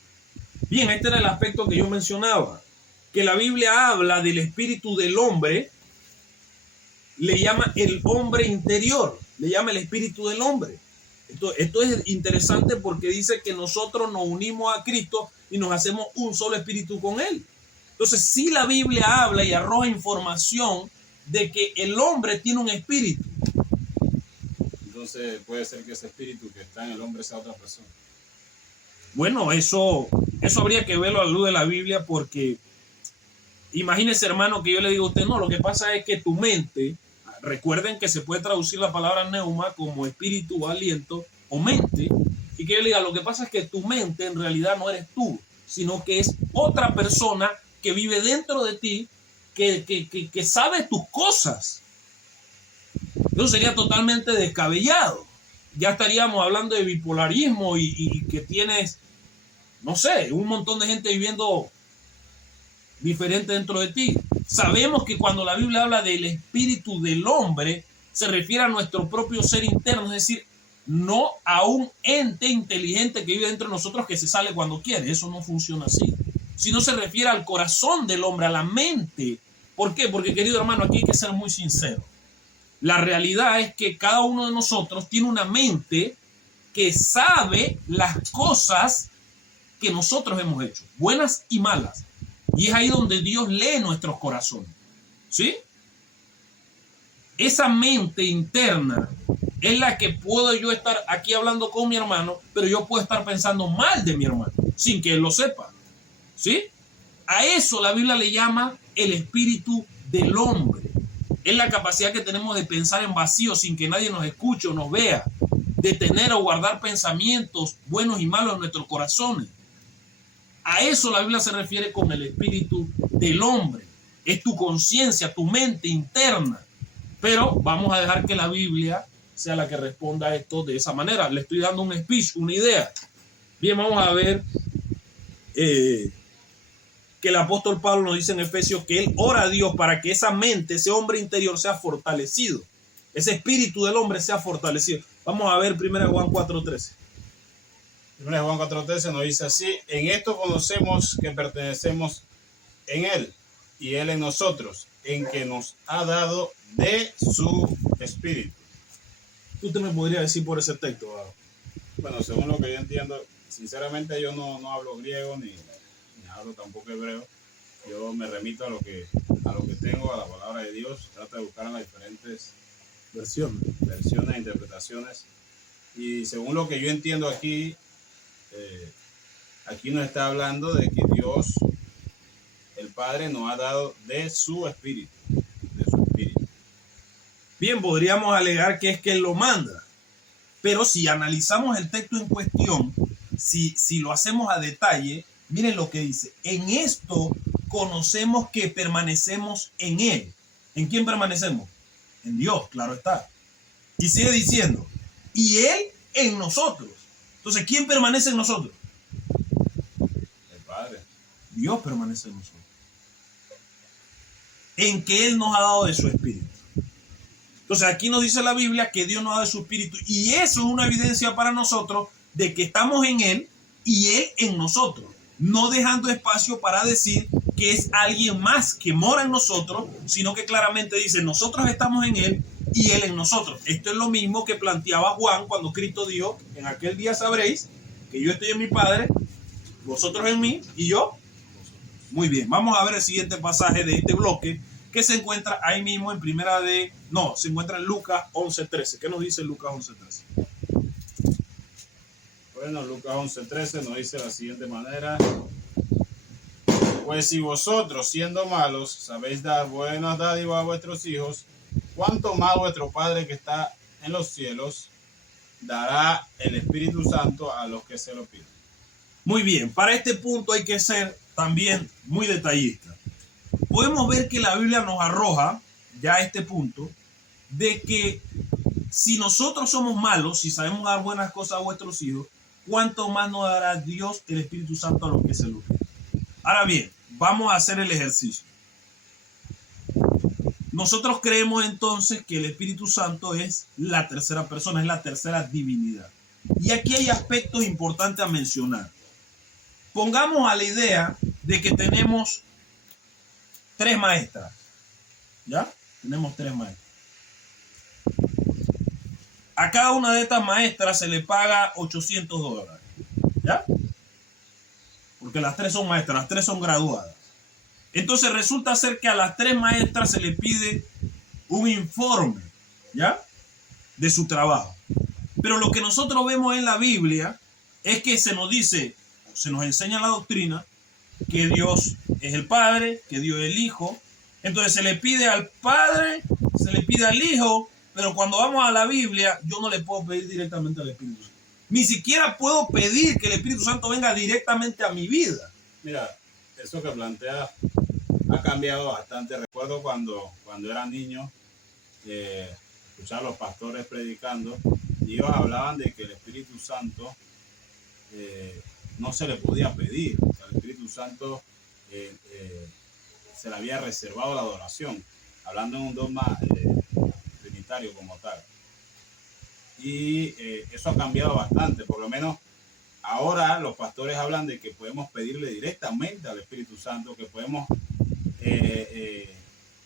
Bien, este era el aspecto que yo mencionaba, que la Biblia habla del espíritu del hombre, le llama el hombre interior, le llama el espíritu del hombre. Esto es interesante porque dice que nosotros nos unimos a Cristo y nos hacemos un solo espíritu con Él. Entonces, sí, la Biblia habla y arroja información de que el hombre tiene un espíritu. Entonces puede ser que ese espíritu que está en el hombre sea otra persona. Bueno, eso habría que verlo a la luz de la Biblia porque imagínese, hermano, que yo le digo a usted, no, lo que pasa es que tu mente, recuerden que se puede traducir la palabra neuma como espíritu, aliento o mente, y que yo le diga, lo que pasa es que tu mente en realidad no eres tú, sino que es otra persona que vive dentro de ti, que sabe tus cosas. Eso sería totalmente descabellado. Ya estaríamos hablando de bipolarismo y que tienes, no sé, un montón de gente viviendo diferente dentro de ti. Sabemos que cuando la Biblia habla del espíritu del hombre, se refiere a nuestro propio ser interno, es decir, no a un ente inteligente que vive dentro de nosotros que se sale cuando quiere. Eso no funciona así. Sino se refiere al corazón del hombre, a la mente. ¿Por qué? Porque, querido hermano, aquí hay que ser muy sincero. La realidad es que cada uno de nosotros tiene una mente que sabe las cosas que nosotros hemos hecho, buenas y malas. Y es ahí donde Dios lee nuestros corazones. ¿Sí? Esa mente interna es la que puedo yo estar aquí hablando con mi hermano, pero yo puedo estar pensando mal de mi hermano, sin que él lo sepa. ¿Sí? A eso la Biblia le llama el espíritu del hombre. Es la capacidad que tenemos de pensar en vacío sin que nadie nos escuche o nos vea, de tener o guardar pensamientos buenos y malos en nuestros corazones. A eso la Biblia se refiere con el espíritu del hombre. Es tu conciencia, tu mente interna. Pero vamos a dejar que la Biblia sea la que responda a esto de esa manera. Le estoy dando un speech, una idea. Bien, vamos a ver que el apóstol Pablo nos dice en Efesios que él ora a Dios para que esa mente, ese hombre interior sea fortalecido. Ese espíritu del hombre sea fortalecido. Vamos a ver 1 Juan 4:13. 1 Juan 4:13 nos dice así: en esto conocemos que pertenecemos en Él y Él en nosotros, en que nos ha dado de su espíritu. ¿Tú te me podrías decir por ese texto? Bueno, según lo que yo entiendo, sinceramente yo no hablo griego ni hablo tampoco hebreo. Yo me remito a lo que tengo, a la palabra de Dios. Trato de buscar en las diferentes versiones e interpretaciones. Y según lo que yo entiendo aquí, aquí nos está hablando de que Dios, el Padre, nos ha dado de su espíritu. Bien, podríamos alegar que es que Él lo manda. Pero si analizamos el texto en cuestión, si lo hacemos a detalle, miren lo que dice. En esto conocemos que permanecemos en Él. ¿En quién permanecemos? En Dios, claro está. Y sigue diciendo, y Él en nosotros. Entonces, ¿quién permanece en nosotros? El Padre. Dios permanece en nosotros. En que Él nos ha dado de su espíritu. Entonces, aquí nos dice la Biblia que Dios nos ha dado de su espíritu. Y eso es una evidencia para nosotros de que estamos en Él y Él en nosotros. No dejando espacio para decir que es alguien más que mora en nosotros, sino que claramente dice, nosotros estamos en Él y Él en nosotros. Esto es lo mismo que planteaba Juan cuando Cristo dijo, en aquel día sabréis que yo estoy en mi Padre, vosotros en mí y yo. Muy bien, vamos a ver el siguiente pasaje de este bloque que se encuentra ahí mismo se encuentra en Lucas 11:13. ¿Qué nos dice Lucas 11:13? Bueno, Lucas 11:13 nos dice de la siguiente manera: pues si vosotros, siendo malos, sabéis dar buenas dádivas a vuestros hijos, ¿cuánto más vuestro Padre que está en los cielos dará el Espíritu Santo a los que se lo piden? Muy bien, para este punto hay que ser también muy detallista. Podemos ver que la Biblia nos arroja ya a este punto de que si nosotros somos malos, si sabemos dar buenas cosas a vuestros hijos, ¿cuánto más nos dará Dios el Espíritu Santo a los que se lo piden? Ahora bien, vamos a hacer el ejercicio. Nosotros creemos entonces que el Espíritu Santo es la tercera persona, es la tercera divinidad. Y aquí hay aspectos importantes a mencionar. Pongamos a la idea de que tenemos 3 maestras. ¿Ya? Tenemos 3 maestras. A cada una de estas maestras se le paga $800. ¿Ya? Porque las 3 son maestras, las 3 son graduadas. Entonces resulta ser que a las 3 maestras se le pide un informe, ¿ya? De su trabajo. Pero lo que nosotros vemos en la Biblia es que se nos dice, se nos enseña la doctrina, que Dios es el Padre, que Dios es el Hijo. Entonces se le pide al Padre, se le pide al Hijo, pero cuando vamos a la Biblia, yo no le puedo pedir directamente al Espíritu Santo. Ni siquiera puedo pedir que el Espíritu Santo venga directamente a mi vida. Mira, eso que planteas ha cambiado bastante. Recuerdo cuando era niño, escuchaba a los pastores predicando y ellos hablaban de que el Espíritu Santo no se le podía pedir. O sea, el Espíritu Santo se le había reservado la adoración, hablando en un dogma trinitario como tal. Y eso ha cambiado bastante, por lo menos ahora los pastores hablan de que podemos pedirle directamente al Espíritu Santo, que podemos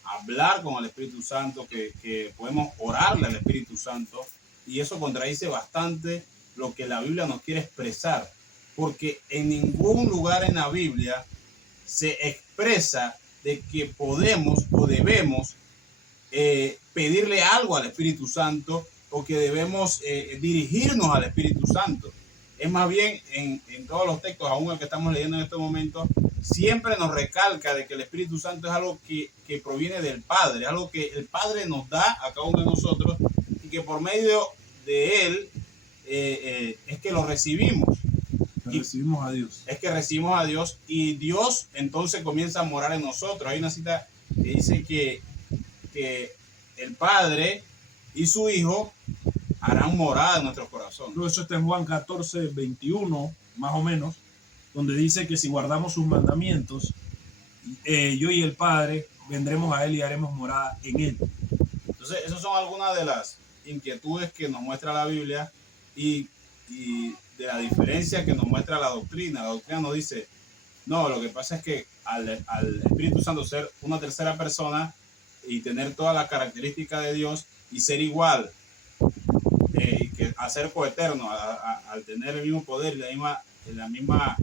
hablar con el Espíritu Santo, que podemos orarle al Espíritu Santo, y eso contradice bastante lo que la Biblia nos quiere expresar, porque en ningún lugar en la Biblia se expresa de que podemos o debemos pedirle algo al Espíritu Santo o que debemos dirigirnos al Espíritu Santo. Es más bien en todos los textos, aún el que estamos leyendo en estos momentos, siempre nos recalca de que el Espíritu Santo es algo que proviene del Padre, algo que el Padre nos da a cada uno de nosotros y que por medio de Él es que lo recibimos. Recibimos a Dios. Es que recibimos a Dios y Dios entonces comienza a morar en nosotros. Hay una cita que dice que el Padre y su Hijo harán morada en nuestros corazones. Eso está en Juan 14, 21, más o menos, donde dice que si guardamos sus mandamientos, yo y el Padre vendremos a Él y haremos morada en Él. Entonces, esas son algunas de las inquietudes que nos muestra la Biblia y de la diferencia que nos muestra la doctrina. La doctrina nos dice, no, lo que pasa es que al Espíritu Santo ser una tercera persona y tener todas las características de Dios y ser igual, que a ser coeterno, al tener el mismo poder y la misma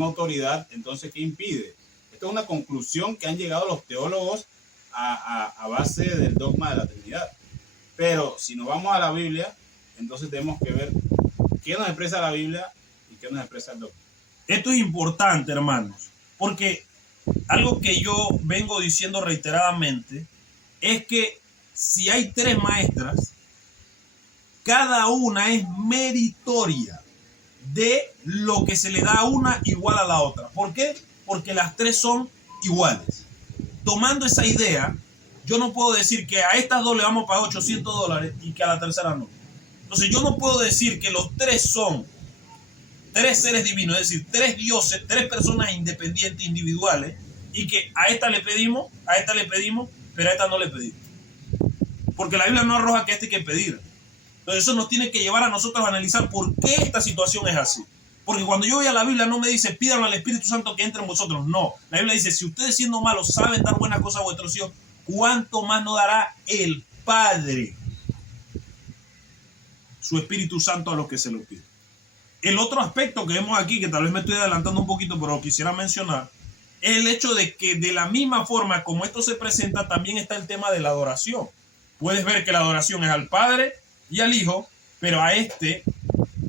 autoridad, entonces ¿qué impide? Esto es una conclusión que han llegado los teólogos a base del dogma de la Trinidad. Pero si nos vamos a la Biblia, entonces tenemos que ver qué nos expresa la Biblia y qué nos expresa el dogma. Esto es importante, hermanos, porque algo que yo vengo diciendo reiteradamente es que si hay tres maestras, cada una es meritoria de lo que se le da a una igual a la otra. ¿Por qué? Porque las tres son iguales. Tomando esa idea, yo no puedo decir que a estas dos le vamos a pagar $800 y que a la tercera no. Entonces yo no puedo decir que los tres son tres seres divinos, es decir, tres dioses, tres personas independientes, individuales, y que a esta le pedimos, pero a esta no le pedimos. Porque la Biblia no arroja que hay que pedir. Entonces eso nos tiene que llevar a nosotros a analizar por qué esta situación es así. Porque cuando yo voy a la Biblia no me dice pídanle al Espíritu Santo que entre en vosotros. No, la Biblia dice si ustedes siendo malos saben dar buenas cosas a vuestros hijos, ¿cuánto más nos dará el Padre su Espíritu Santo a los que se lo piden? El otro aspecto que vemos aquí, que tal vez me estoy adelantando un poquito, pero lo quisiera mencionar, es el hecho de que de la misma forma como esto se presenta, también está el tema de la adoración. Puedes ver que la adoración es al Padre y al Hijo, pero a este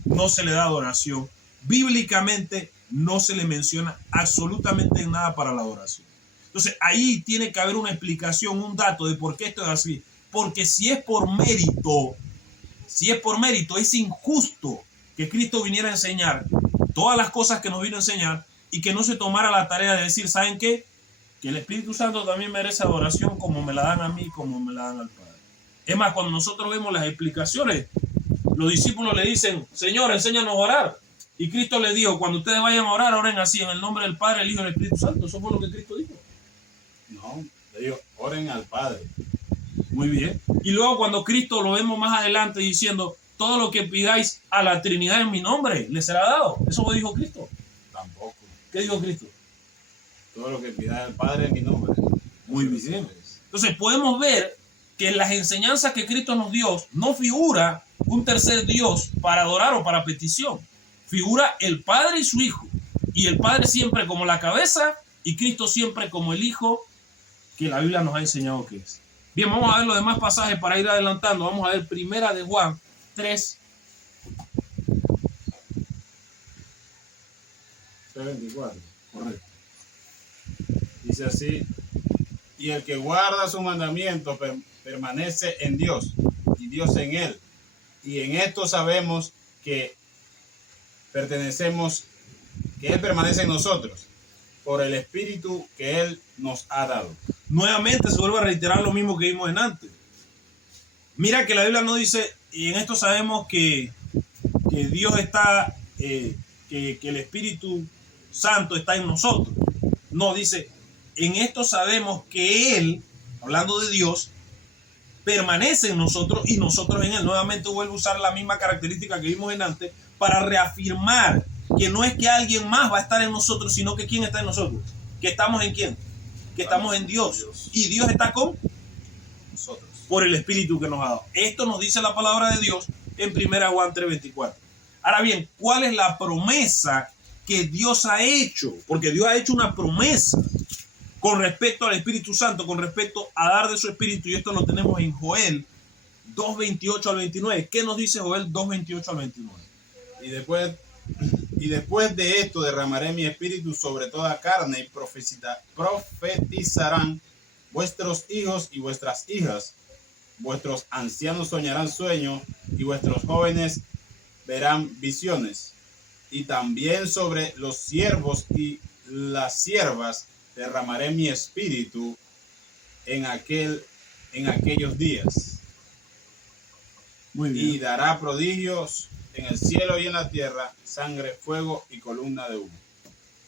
no se le da adoración. Bíblicamente no se le menciona absolutamente nada para la adoración. Entonces ahí tiene que haber una explicación, un dato de por qué esto es así. Porque si es por mérito, es injusto que Cristo viniera a enseñar todas las cosas que nos vino a enseñar y que no se tomara la tarea de decir, ¿saben qué? Que el Espíritu Santo también merece adoración como me la dan a mí, como me la dan al Padre. Es más, cuando nosotros vemos las explicaciones, los discípulos le dicen, Señor, enséñanos a orar. Y Cristo les dijo, cuando ustedes vayan a orar, oren así, en el nombre del Padre, el Hijo y el Espíritu Santo. Eso fue lo que Cristo dijo. No, le digo, oren al Padre. Muy bien. Y luego cuando Cristo lo vemos más adelante diciendo, todo lo que pidáis a la Trinidad en mi nombre, les será dado. Eso lo dijo Cristo. Tampoco. ¿Qué dijo Cristo? Todo lo que pidáis al Padre en mi nombre. Muy bien. Entonces podemos ver que en las enseñanzas que Cristo nos dio no figura un tercer Dios para adorar o para petición. Figura el Padre y su Hijo. Y el Padre siempre como la cabeza y Cristo siempre como el Hijo que la Biblia nos ha enseñado que es. Bien, vamos a ver los demás pasajes para ir adelantando. Vamos a ver primera de Juan 3. 3:24. Correcto. Dice así, y el que guarda sus mandamientos permanece en Dios y Dios en él. Y en esto sabemos que pertenecemos, que Él permanece en nosotros por el Espíritu que Él nos ha dado. Nuevamente se vuelve a reiterar lo mismo que vimos en antes. Mira que la Biblia no dice, y en esto sabemos que Dios está, que el Espíritu Santo está en nosotros. No, dice, en esto sabemos que Él, hablando de Dios, permanece en nosotros y nosotros en Él. Nuevamente vuelvo a usar la misma característica que vimos en antes para reafirmar que no es que alguien más va a estar en nosotros, sino que ¿quién está en nosotros? ¿Que estamos en quién? Que estamos en Dios. Y Dios está con nosotros por el Espíritu que nos ha dado. Esto nos dice la palabra de Dios en 1 Juan 3:24. Ahora bien, ¿cuál es la promesa que Dios ha hecho? Porque Dios ha hecho una promesa con respecto al Espíritu Santo, con respecto a dar de su Espíritu, y esto lo tenemos en Joel 2:28 al 29. ¿Qué nos dice Joel 2:28 al 29? Y después de esto derramaré mi espíritu sobre toda carne y profetizarán vuestros hijos y vuestras hijas. Vuestros ancianos soñarán sueños y vuestros jóvenes verán visiones. Y también sobre los siervos y las siervas derramaré mi espíritu en aquellos días. Muy bien. Y dará prodigios en el cielo y en la tierra, sangre, fuego y columna de humo.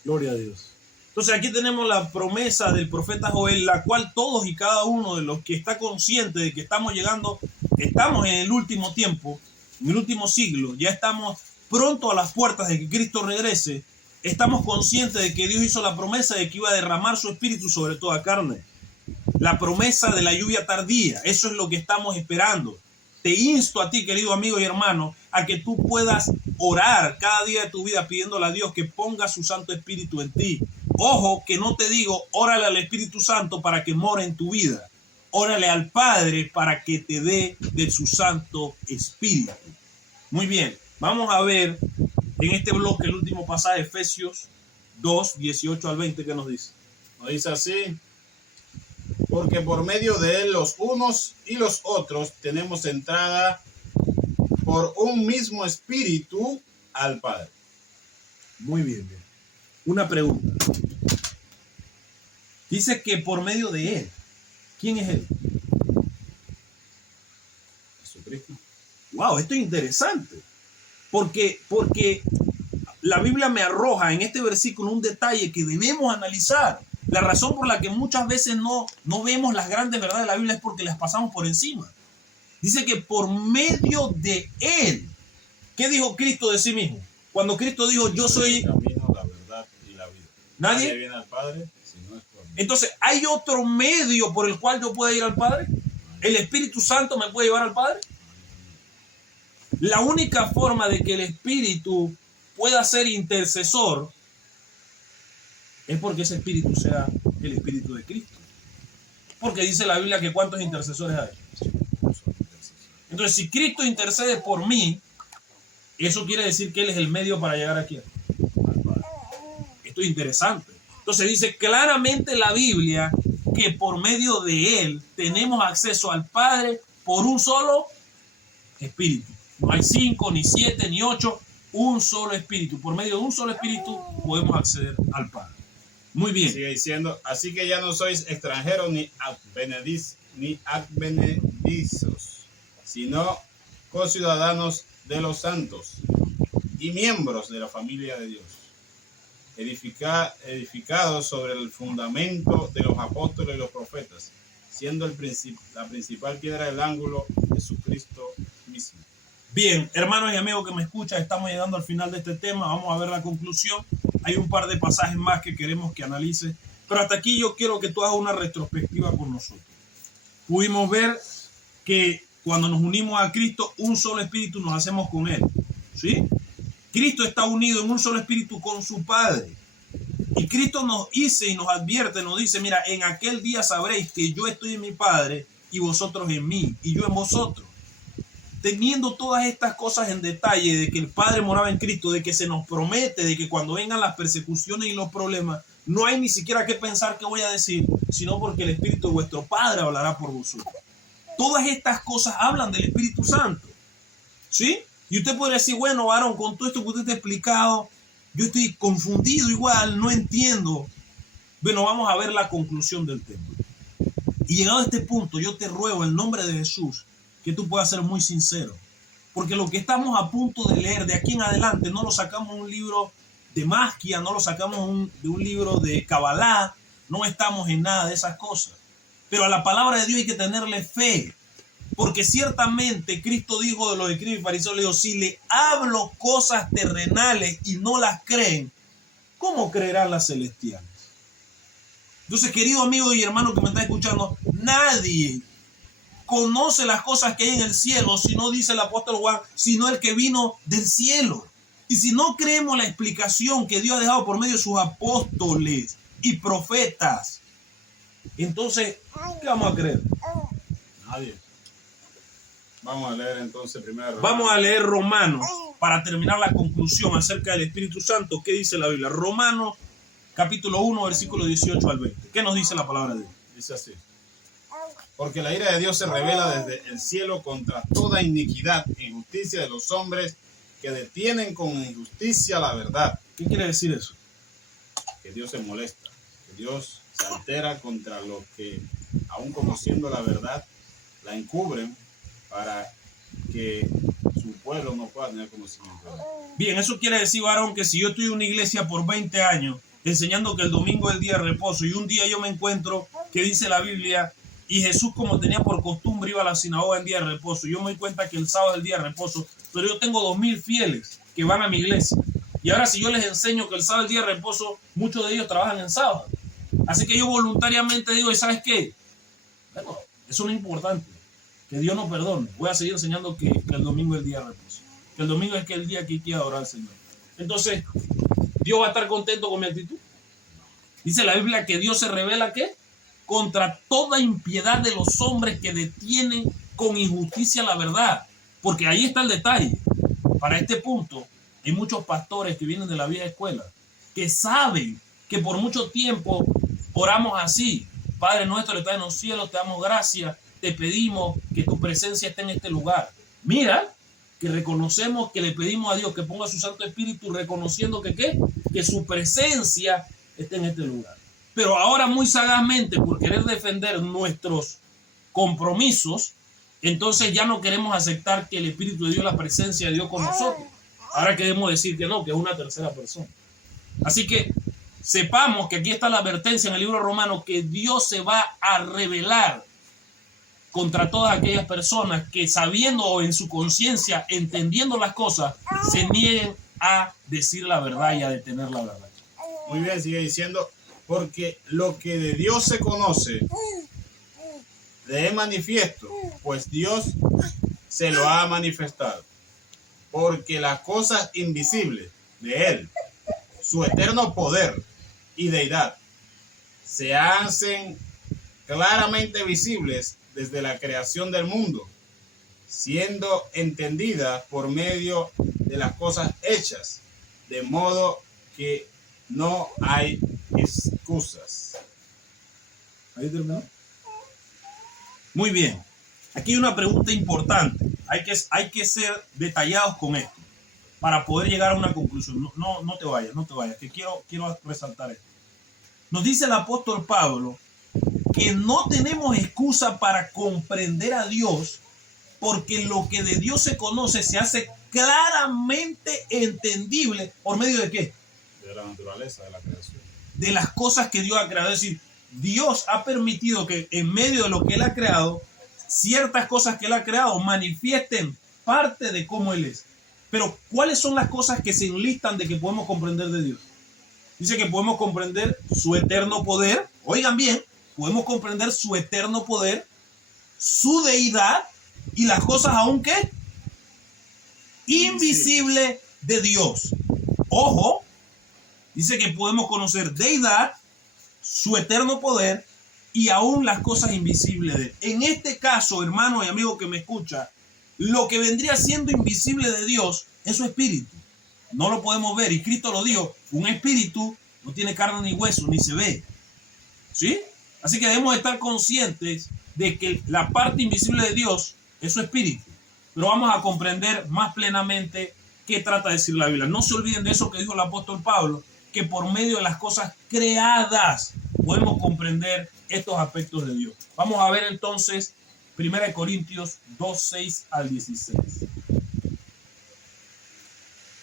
Gloria a Dios. Entonces aquí tenemos la promesa del profeta Joel, la cual todos y cada uno de los que está consciente de que estamos en el último tiempo, en el último siglo, ya estamos pronto a las puertas de que Cristo regrese, estamos conscientes de que Dios hizo la promesa de que iba a derramar su espíritu sobre toda carne. La promesa de la lluvia tardía, eso es lo que estamos esperando. Te insto a ti, querido amigo y hermano, a que tú puedas orar cada día de tu vida pidiéndole a Dios que ponga su Santo Espíritu en ti. Ojo, que no te digo, órale al Espíritu Santo para que more en tu vida. Órale al Padre para que te dé de su Santo Espíritu. Muy bien, vamos a ver en este bloque el último pasaje, Efesios 2:18 al 20, ¿qué nos dice? Nos dice así: porque por medio de él los unos y los otros tenemos entrada por un mismo espíritu al Padre. Muy bien, bien. Una pregunta. Dice que por medio de él. ¿Quién es él? Jesucristo. Wow, esto es interesante. Porque la Biblia me arroja en este versículo un detalle que debemos analizar. La razón por la que muchas veces no vemos las grandes verdades de la Biblia es porque las pasamos por encima. Dice que por medio de él. ¿Qué dijo Cristo de sí mismo? Cuando Cristo dijo, yo soy el camino, la verdad y la vida. Nadie viene al Padre si no es por mí. Entonces, ¿hay otro medio por el cual yo pueda ir al Padre? ¿El Espíritu Santo me puede llevar al Padre? La única forma de que el Espíritu pueda ser intercesor es porque ese Espíritu sea el Espíritu de Cristo. Porque dice la Biblia que ¿cuántos intercesores hay? Entonces, si Cristo intercede por mí, eso quiere decir que Él es el medio para llegar aquí. Esto es interesante. Entonces dice claramente la Biblia que por medio de Él tenemos acceso al Padre por un solo Espíritu. No hay 5, ni 7, ni 8, un solo Espíritu. Por medio de un solo Espíritu podemos acceder al Padre. Muy bien. Sigue diciendo, así que ya no sois extranjeros ni advenedizos, sino conciudadanos de los santos y miembros de la familia de Dios, edificados sobre el fundamento de los apóstoles y los profetas, siendo la principal piedra del ángulo Jesucristo mismo. Bien, hermanos y amigos que me escuchan, estamos llegando al final de este tema. Vamos a ver la conclusión. Hay un par de pasajes más que queremos que analice, pero hasta aquí yo quiero que tú hagas una retrospectiva con nosotros. Pudimos ver que cuando nos unimos a Cristo, un solo espíritu nos hacemos con Él, ¿sí? Cristo está unido en un solo espíritu con su Padre. Y Cristo nos dice y nos advierte, nos dice, mira, en aquel día sabréis que yo estoy en mi Padre y vosotros en mí y yo en vosotros. Teniendo todas estas cosas en detalle, de que el Padre moraba en Cristo, de que se nos promete, de que cuando vengan las persecuciones y los problemas, no hay ni siquiera que pensar qué voy a decir, sino porque el Espíritu de vuestro Padre hablará por vosotros. Todas estas cosas hablan del Espíritu Santo, ¿sí? Y usted podría decir, bueno, varón, con todo esto que usted te ha explicado, yo estoy confundido igual, no entiendo. Bueno, vamos a ver la conclusión del tema. Y llegado a este punto, yo te ruego en nombre de Jesús que tú puedas ser muy sincero. Porque lo que estamos a punto de leer de aquí en adelante no lo sacamos de un libro de magia, no lo sacamos de un libro de Kabbalah, no estamos en nada de esas cosas. Pero a la palabra de Dios hay que tenerle fe. Porque ciertamente Cristo dijo de los escribas y fariseos, le dijo, si le hablo cosas terrenales y no las creen, ¿cómo creerán las celestiales? Entonces, querido amigo y hermano que me está escuchando, nadie conoce las cosas que hay en el cielo, si no dice el apóstol Juan, sino el que vino del cielo. Y si no creemos la explicación que Dios ha dejado por medio de sus apóstoles y profetas, entonces, ¿qué vamos a creer? Nadie. Vamos a leer entonces primero. Vamos a leer Romanos para terminar la conclusión acerca del Espíritu Santo. ¿Qué dice la Biblia? Romanos capítulo 1, versículo 18 al 20. ¿Qué nos dice la palabra de Dios? Dice así. Porque la ira de Dios se revela desde el cielo contra toda iniquidad e injusticia de los hombres que detienen con injusticia la verdad. ¿Qué quiere decir eso? Que Dios se molesta, que Dios se altera contra los que, aun conociendo la verdad, la encubren para que su pueblo no pueda tener conocimiento de ella. Bien, eso quiere decir, varón, que si yo estoy en una iglesia por 20 años enseñando que el domingo es el día de reposo y un día yo me encuentro que dice la Biblia y Jesús, como tenía por costumbre, iba a la sinagoga en día de reposo, yo me doy cuenta que el sábado es el día de reposo, pero yo tengo 2000 fieles que van a mi iglesia y ahora si yo les enseño que el sábado es el día de reposo, muchos de ellos trabajan en sábado, así que yo voluntariamente digo, ¿y sabes qué? Bueno, eso no es importante, que Dios nos perdone, voy a seguir enseñando que el domingo es el día de reposo, que el domingo es el día que hay que adorar al Señor. Entonces, ¿Dios va a estar contento con mi actitud? Dice la Biblia que Dios se revela, ¿qué? Contra toda impiedad de los hombres que detienen con injusticia la verdad. Porque ahí está el detalle. Para este punto, hay muchos pastores que vienen de la vieja escuela que saben que por mucho tiempo oramos así. Padre nuestro que estás en los cielos, te damos gracias, te pedimos que tu presencia esté en este lugar. Mira, que reconocemos que le pedimos a Dios que ponga su Santo Espíritu, reconociendo que ¿qué? Que su presencia esté en este lugar. Pero ahora muy sagazmente, por querer defender nuestros compromisos, entonces ya no queremos aceptar que el Espíritu de Dios, la presencia de Dios con nosotros. Ahora queremos decir que no, que es una tercera persona. Así que sepamos que aquí está la advertencia en el libro romano que Dios se va a revelar contra todas aquellas personas que sabiendo o en su conciencia, entendiendo las cosas, se nieguen a decir la verdad y a detener la verdad. Muy bien, sigue diciendo, porque lo que de Dios se conoce le es manifiesto, pues Dios se lo ha manifestado. Porque las cosas invisibles de Él, su eterno poder y deidad, se hacen claramente visibles desde la creación del mundo, siendo entendida por medio de las cosas hechas, de modo que no hay excusas. ¿Ahí terminó? Muy bien. Aquí hay una pregunta importante. Hay que ser detallados con esto para poder llegar a una conclusión. No te vayas, que quiero resaltar esto. Nos dice el apóstol Pablo que no tenemos excusa para comprender a Dios, porque lo que de Dios se conoce se hace claramente entendible por medio de ¿qué? De la naturaleza de la creación. De las cosas que Dios ha creado. Es decir, Dios ha permitido que en medio de lo que Él ha creado, ciertas cosas que Él ha creado manifiesten parte de cómo Él es. Pero, ¿cuáles son las cosas que se enlistan de que podemos comprender de Dios? Dice que podemos comprender su eterno poder. Oigan bien, podemos comprender su eterno poder, su deidad y las cosas aún que invisibles de Dios. Ojo, dice que podemos conocer deidad, su eterno poder y aún las cosas invisibles de Él. En este caso, hermano y amigo que me escucha, lo que vendría siendo invisible de Dios es su espíritu. No lo podemos ver y Cristo lo dijo, un espíritu no tiene carne ni hueso, ni se ve. ¿Sí? Así que debemos estar conscientes de que la parte invisible de Dios es su espíritu. Pero vamos a comprender más plenamente qué trata de decir la Biblia. No se olviden de eso que dijo el apóstol Pablo, que por medio de las cosas creadas podemos comprender estos aspectos de Dios. Vamos a ver entonces 1 Corintios 2, 6 al 16.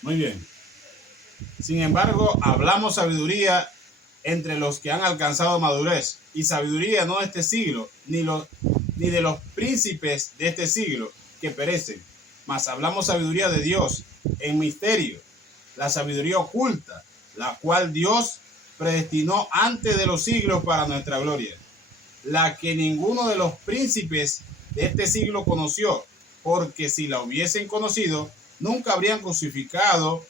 Muy bien. Sin embargo, hablamos sabiduría entre los que han alcanzado madurez y sabiduría, no de este siglo, ni de los príncipes de este siglo que perecen, mas hablamos sabiduría de Dios en misterio, la sabiduría oculta, la cual Dios predestinó antes de los siglos para nuestra gloria, la que ninguno de los príncipes de este siglo conoció, porque si la hubiesen conocido, nunca habrían crucificado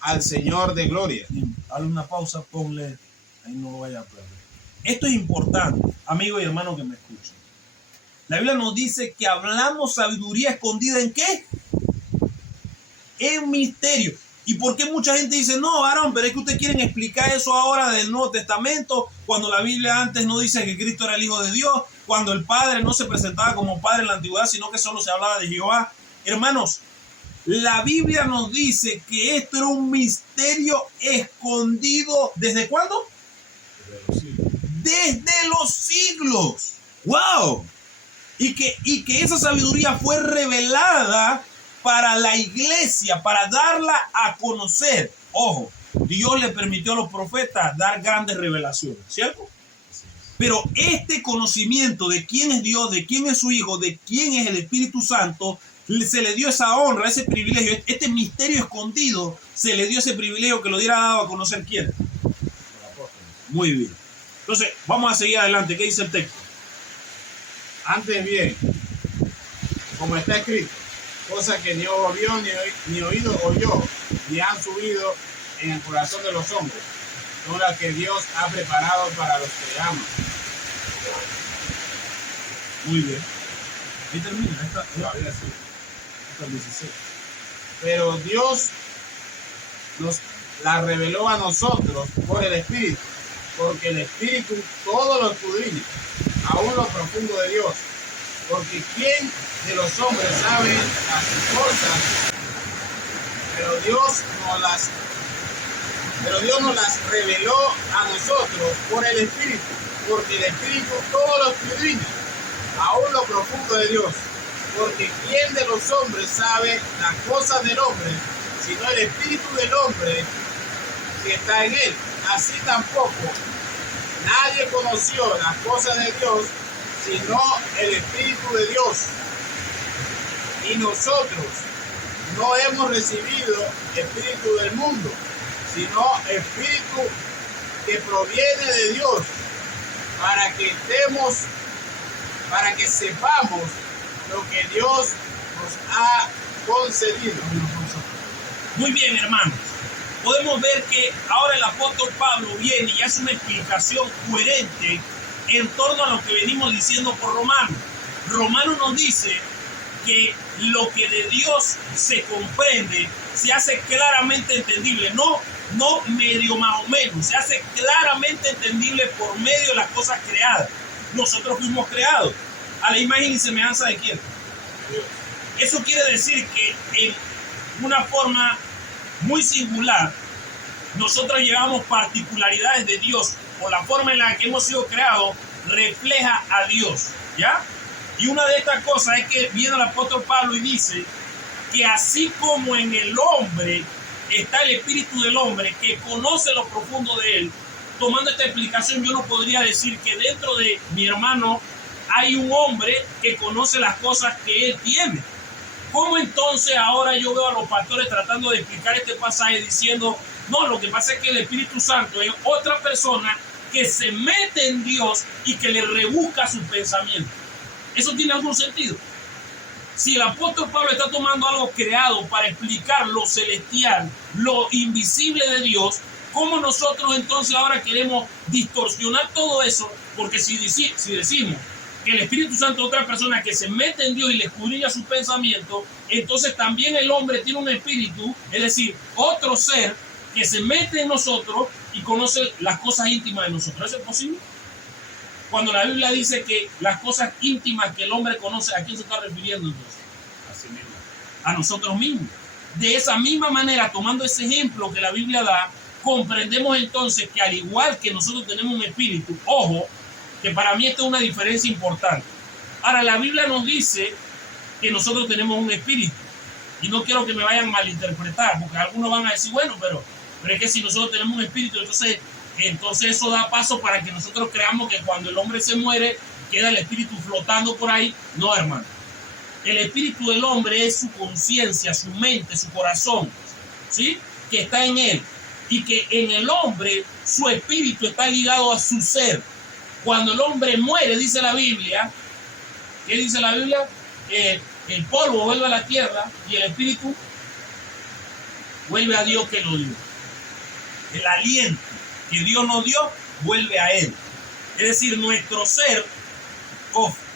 al Señor de gloria. Dale una pausa, ponle, ahí no lo vaya a perder. Esto es importante, amigo y hermano que me escuchan. La Biblia nos dice que hablamos sabiduría escondida ¿en qué? En misterio. ¿Y por qué mucha gente dice, no, varón, pero es que ustedes quieren explicar eso ahora del Nuevo Testamento, cuando la Biblia antes no dice que Cristo era el Hijo de Dios, cuando el Padre no se presentaba como Padre en la antigüedad, sino que solo se hablaba de Jehová? Hermanos, la Biblia nos dice que esto era un misterio escondido. ¿Desde cuándo? Desde los siglos. ¡Wow! Y que esa sabiduría fue revelada para la iglesia, para darla a conocer. Ojo, Dios le permitió a los profetas dar grandes revelaciones, ¿cierto? Pero este conocimiento de quién es Dios, de quién es su Hijo, de quién es el Espíritu Santo, se le dio esa honra, ese privilegio, este misterio escondido, se le dio ese privilegio que lo diera dado a conocer quién. Muy bien. Entonces, vamos a seguir adelante. ¿Qué dice el texto? Antes bien, como está escrito, cosa que ni ojo vio, ni oído oyó, ni han subido en el corazón de los hombres, son las que Dios ha preparado para los que le aman. Muy bien. Ahí termina. Esta 16. Pero Dios nos la reveló a nosotros por el Espíritu, porque el Espíritu todo lo escudriña, aún lo profundo de Dios. Porque ¿quién de los hombres sabe las cosas? Pero Dios nos las reveló a nosotros por el Espíritu, porque el Espíritu todo lo escudriña, aún lo profundo de Dios. Porque ¿quién de los hombres sabe las cosas del hombre, sino el Espíritu del hombre que está en él? Así tampoco nadie conoció las cosas de Dios, sino el Espíritu de Dios. Y nosotros no hemos recibido espíritu del mundo, sino espíritu que proviene de Dios, para que sepamos lo que Dios nos ha concedido. Muy bien, hermanos. Podemos ver que ahora el apóstol Pablo viene y hace una explicación coherente en torno a lo que venimos diciendo por Romanos. Romanos nos dice que lo que de Dios se comprende se hace claramente entendible, no medio más o menos, se hace claramente entendible por medio de las cosas creadas. Nosotros fuimos creados a la imagen y semejanza de quién. Eso quiere decir que en una forma muy singular, nosotros llevamos particularidades de Dios, o la forma en la que hemos sido creados refleja a Dios, ¿ya? Y una de estas cosas es que viene el apóstol Pablo y dice que así como en el hombre está el espíritu del hombre que conoce lo profundo de él, tomando esta explicación yo no podría decir que dentro de mi hermano hay un hombre que conoce las cosas que él tiene. ¿Cómo entonces ahora yo veo a los pastores tratando de explicar este pasaje diciendo, no, lo que pasa es que el Espíritu Santo es otra persona que se mete en Dios y que le rebusca sus pensamientos? ¿Eso tiene algún sentido? Si el apóstol Pablo está tomando algo creado para explicar lo celestial, lo invisible de Dios, ¿cómo nosotros entonces ahora queremos distorsionar todo eso? Porque si decimos que el Espíritu Santo es otra persona que se mete en Dios y le escudriña sus pensamientos, entonces también el hombre tiene un espíritu, es decir, otro ser que se mete en nosotros y conoce las cosas íntimas de nosotros. ¿Eso es posible? Cuando la Biblia dice que las cosas íntimas que el hombre conoce, ¿a quién se está refiriendo entonces? A sí mismo. A nosotros mismos. De esa misma manera, tomando ese ejemplo que la Biblia da, comprendemos entonces que al igual que nosotros tenemos un espíritu, ojo, que para mí esto es una diferencia importante. Ahora, la Biblia nos dice que nosotros tenemos un espíritu. Y no quiero que me vayan a malinterpretar, porque algunos van a decir, bueno, pero es que si nosotros tenemos un espíritu, entonces Entonces eso da paso para que nosotros creamos que cuando el hombre se muere, queda el espíritu flotando por ahí. No, hermano. El espíritu del hombre es su conciencia, su mente, su corazón, ¿sí? Que está en él. Y que en el hombre su espíritu está ligado a su ser. Cuando el hombre muere, dice la Biblia, ¿qué dice la Biblia? El polvo vuelve a la tierra y el espíritu vuelve a Dios que lo dio. El aliento que Dios nos dio vuelve a Él. Es decir, nuestro ser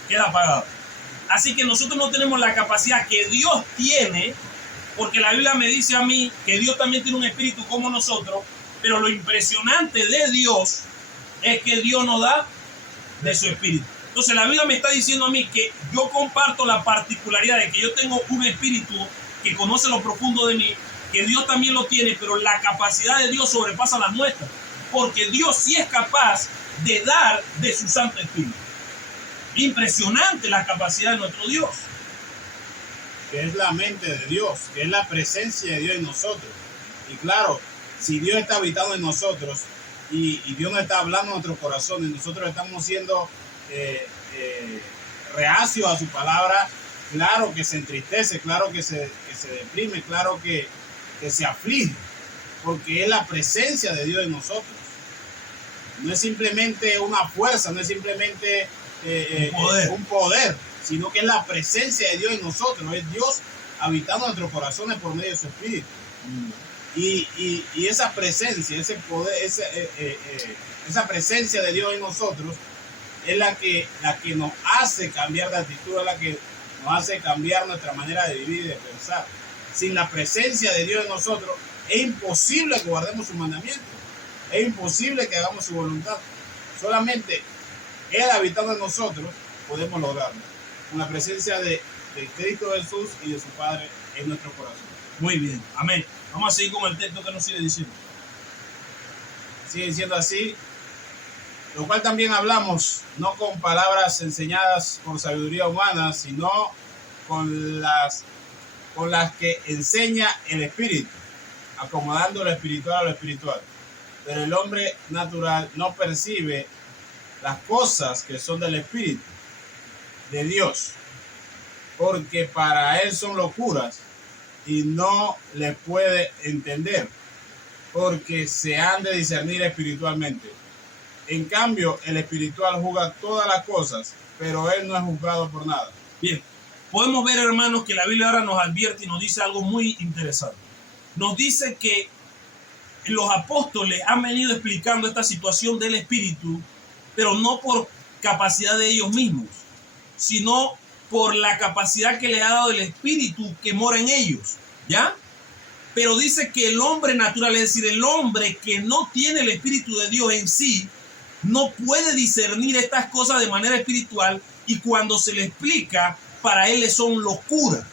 queda apagado. Así que nosotros no tenemos la capacidad que Dios tiene, porque la Biblia me dice a mí que Dios también tiene un espíritu como nosotros, pero lo impresionante de Dios es que Dios nos da de su espíritu. Entonces la Biblia me está diciendo a mí que yo comparto la particularidad de que yo tengo un espíritu que conoce lo profundo de mí, que Dios también lo tiene, pero la capacidad de Dios sobrepasa las nuestras, porque Dios sí es capaz de dar de su Santo Espíritu. Impresionante la capacidad de nuestro Dios. Que es la mente de Dios, que es la presencia de Dios en nosotros. Y claro, si Dios está habitando en nosotros y Dios nos está hablando en nuestro corazón y nosotros estamos siendo reacios a su palabra, claro que se entristece, claro que se deprime, claro que se aflige, porque es la presencia de Dios en nosotros. No es simplemente una fuerza, no es simplemente un poder, sino que es la presencia de Dios en nosotros, es Dios habitando en nuestros corazones por medio de su Espíritu. Y esa presencia, ese poder, esa presencia de Dios en nosotros es la que nos hace cambiar de actitud, es la que nos hace cambiar nuestra manera de vivir y de pensar. Sin la presencia de Dios en nosotros es imposible que guardemos sus mandamientos, es imposible que hagamos su voluntad. Solamente Él habitando en nosotros podemos lograrlo, con la presencia de Cristo Jesús y de su Padre en nuestro corazón. Muy bien, amén. Vamos a seguir con el texto que nos sigue diciendo. Sigue diciendo así: lo cual también hablamos, no con palabras enseñadas por sabiduría humana, sino con las que enseña el Espíritu, acomodando lo espiritual a lo espiritual. Pero el hombre natural no percibe las cosas que son del Espíritu de Dios, porque para él son locuras y no les puede entender, porque se han de discernir espiritualmente. En cambio, el espiritual juzga todas las cosas, pero él no es juzgado por nada. Bien, podemos ver, hermanos, que la Biblia ahora nos advierte y nos dice algo muy interesante. Nos dice que los apóstoles han venido explicando esta situación del espíritu, pero no por capacidad de ellos mismos, sino por la capacidad que le ha dado el espíritu que mora en ellos, ¿ya? Pero dice que el hombre natural, es decir, el hombre que no tiene el espíritu de Dios en sí, no puede discernir estas cosas de manera espiritual, y cuando se le explica, para él son locura.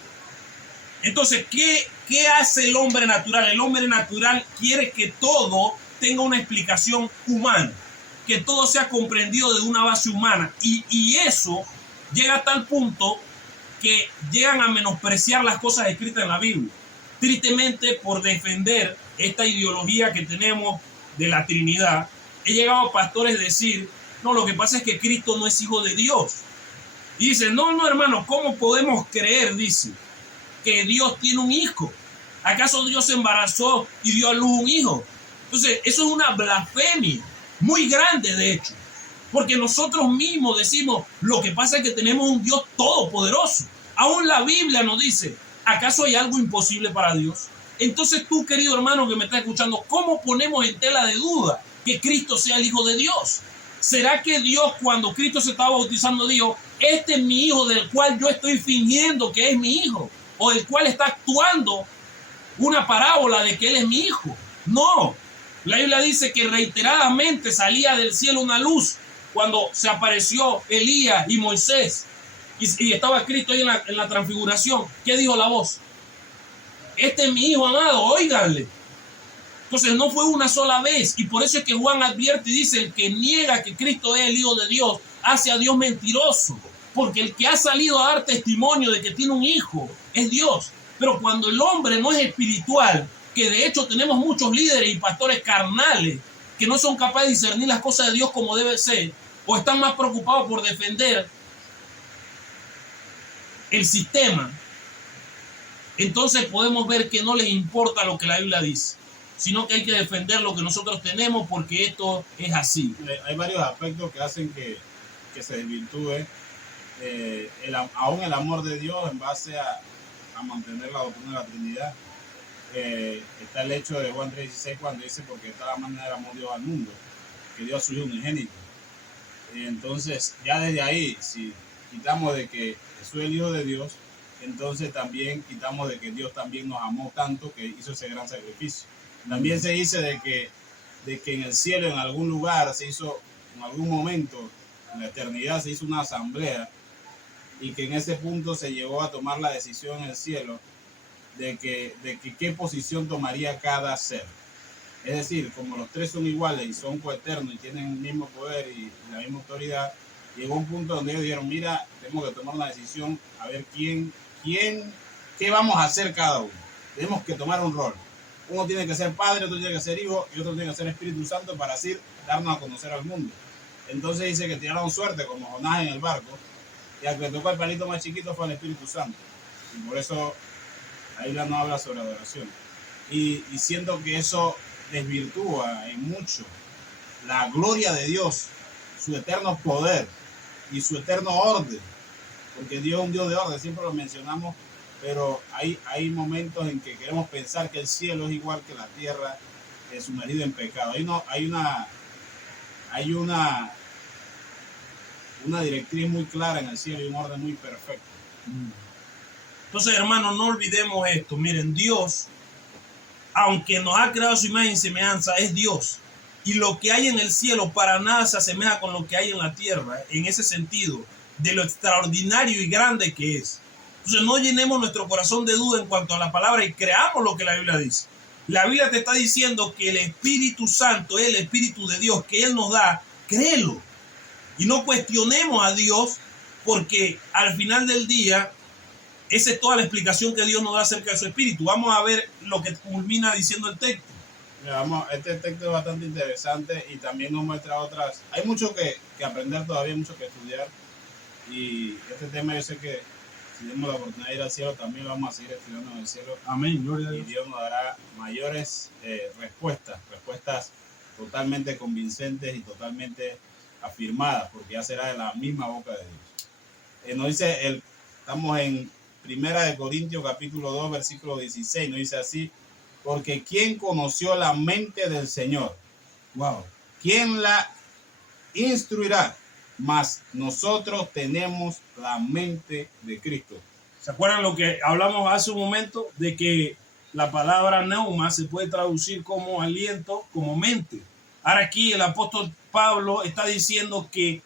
Entonces, ¿qué hace el hombre natural? El hombre natural quiere que todo tenga una explicación humana, que todo sea comprendido de una base humana, y eso llega a tal punto que llegan a menospreciar las cosas escritas en la Biblia. Tristemente, por defender esta ideología que tenemos de la Trinidad, he llegado a pastores a decir: no, lo que pasa es que Cristo no es hijo de Dios. Y dicen: no, hermano, ¿cómo podemos creer, dice, que Dios tiene un hijo? ¿Acaso Dios se embarazó y dio a luz un hijo? Entonces, eso es una blasfemia muy grande, de hecho, porque nosotros mismos decimos: lo que pasa es que tenemos un Dios todopoderoso. Aún la Biblia nos dice: ¿acaso hay algo imposible para Dios? Entonces tú, querido hermano que me está escuchando, ¿cómo ponemos en tela de duda que Cristo sea el Hijo de Dios? ¿Será que Dios, cuando Cristo se estaba bautizando, dijo: este es mi hijo del cual yo estoy fingiendo que es mi hijo, o del cual está actuando una parábola de que él es mi hijo? No, la Biblia dice que reiteradamente salía del cielo una luz cuando se apareció Elías y Moisés, y estaba Cristo ahí en la transfiguración. ¿Qué dijo la voz? Este es mi hijo amado, óiganle. Entonces no fue una sola vez, y por eso es que Juan advierte y dice: el que niega que Cristo es el Hijo de Dios hace a Dios mentiroso, porque el que ha salido a dar testimonio de que tiene un hijo es Dios. Pero cuando el hombre no es espiritual, que de hecho tenemos muchos líderes y pastores carnales que no son capaces de discernir las cosas de Dios como debe ser, o están más preocupados por defender el sistema, entonces podemos ver que no les importa lo que la Biblia dice, sino que hay que defender lo que nosotros tenemos porque esto es así. Hay varios aspectos que hacen que se desvirtúe aún el amor de Dios en base a mantener la doctrina de la Trinidad. Está el hecho de Juan 3:16 cuando dice porque de tal manera amó Dios al mundo que dio a su hijo unigénito. Entonces ya desde ahí, si quitamos de que Jesús es el Hijo de Dios, entonces también quitamos de que Dios también nos amó tanto que hizo ese gran sacrificio. También se dice de que en el cielo, en algún lugar, se hizo, en algún momento, en la eternidad, se hizo una asamblea y que en ese punto se llegó a tomar la decisión en el cielo de que qué posición tomaría cada ser. Es decir, como los tres son iguales y son coeternos y tienen el mismo poder y la misma autoridad, llegó un punto donde ellos dijeron, mira, tenemos que tomar una decisión a ver qué vamos a hacer cada uno. Tenemos que tomar un rol. Uno tiene que ser padre, otro tiene que ser hijo y otro tiene que ser Espíritu Santo para así darnos a conocer al mundo. Entonces dice que tiraron suerte como Jonás en el barco y al que tocó el palito más chiquito fue el Espíritu Santo. Y por eso ahí la no habla sobre adoración. Y siento que eso desvirtúa en mucho la gloria de Dios, su eterno poder y su eterno orden. Porque Dios es un Dios de orden, siempre lo mencionamos, pero hay momentos en que queremos pensar que el cielo es igual que la tierra, sumergido en pecado. Hay una directriz muy clara en el cielo y un orden muy perfecto. Entonces, hermanos, no olvidemos esto. Miren, Dios, aunque nos ha creado su imagen y semejanza, es Dios. Y lo que hay en el cielo para nada se asemeja con lo que hay en la tierra, en ese sentido, de lo extraordinario y grande que es. Entonces, no llenemos nuestro corazón de duda en cuanto a la palabra y creamos lo que la Biblia dice. La Biblia te está diciendo que el Espíritu Santo es el Espíritu de Dios que Él nos da. Créelo. Y no cuestionemos a Dios, porque al final del día, esa es toda la explicación que Dios nos da acerca de su Espíritu. Vamos a ver lo que culmina diciendo el texto. Este texto es bastante interesante y también nos muestra otras. Hay mucho que aprender todavía, mucho que estudiar. Y este tema yo sé que si tenemos la oportunidad de ir al cielo, también vamos a seguir estudiando en el cielo. Amén, gloria a Dios. Y Dios nos dará mayores respuestas totalmente convincentes y totalmente afirmadas, porque ya será de la misma boca de Dios. Nos dice, estamos en 1 Corintios capítulo 2, versículo 16, nos dice así, porque ¿quién conoció la mente del Señor? Wow. ¿Quién la instruirá? Mas nosotros tenemos la mente de Cristo. ¿Se acuerdan lo que hablamos hace un momento? De que la palabra neuma se puede traducir como aliento, como mente. Ahora aquí el apóstol Pablo está diciendo que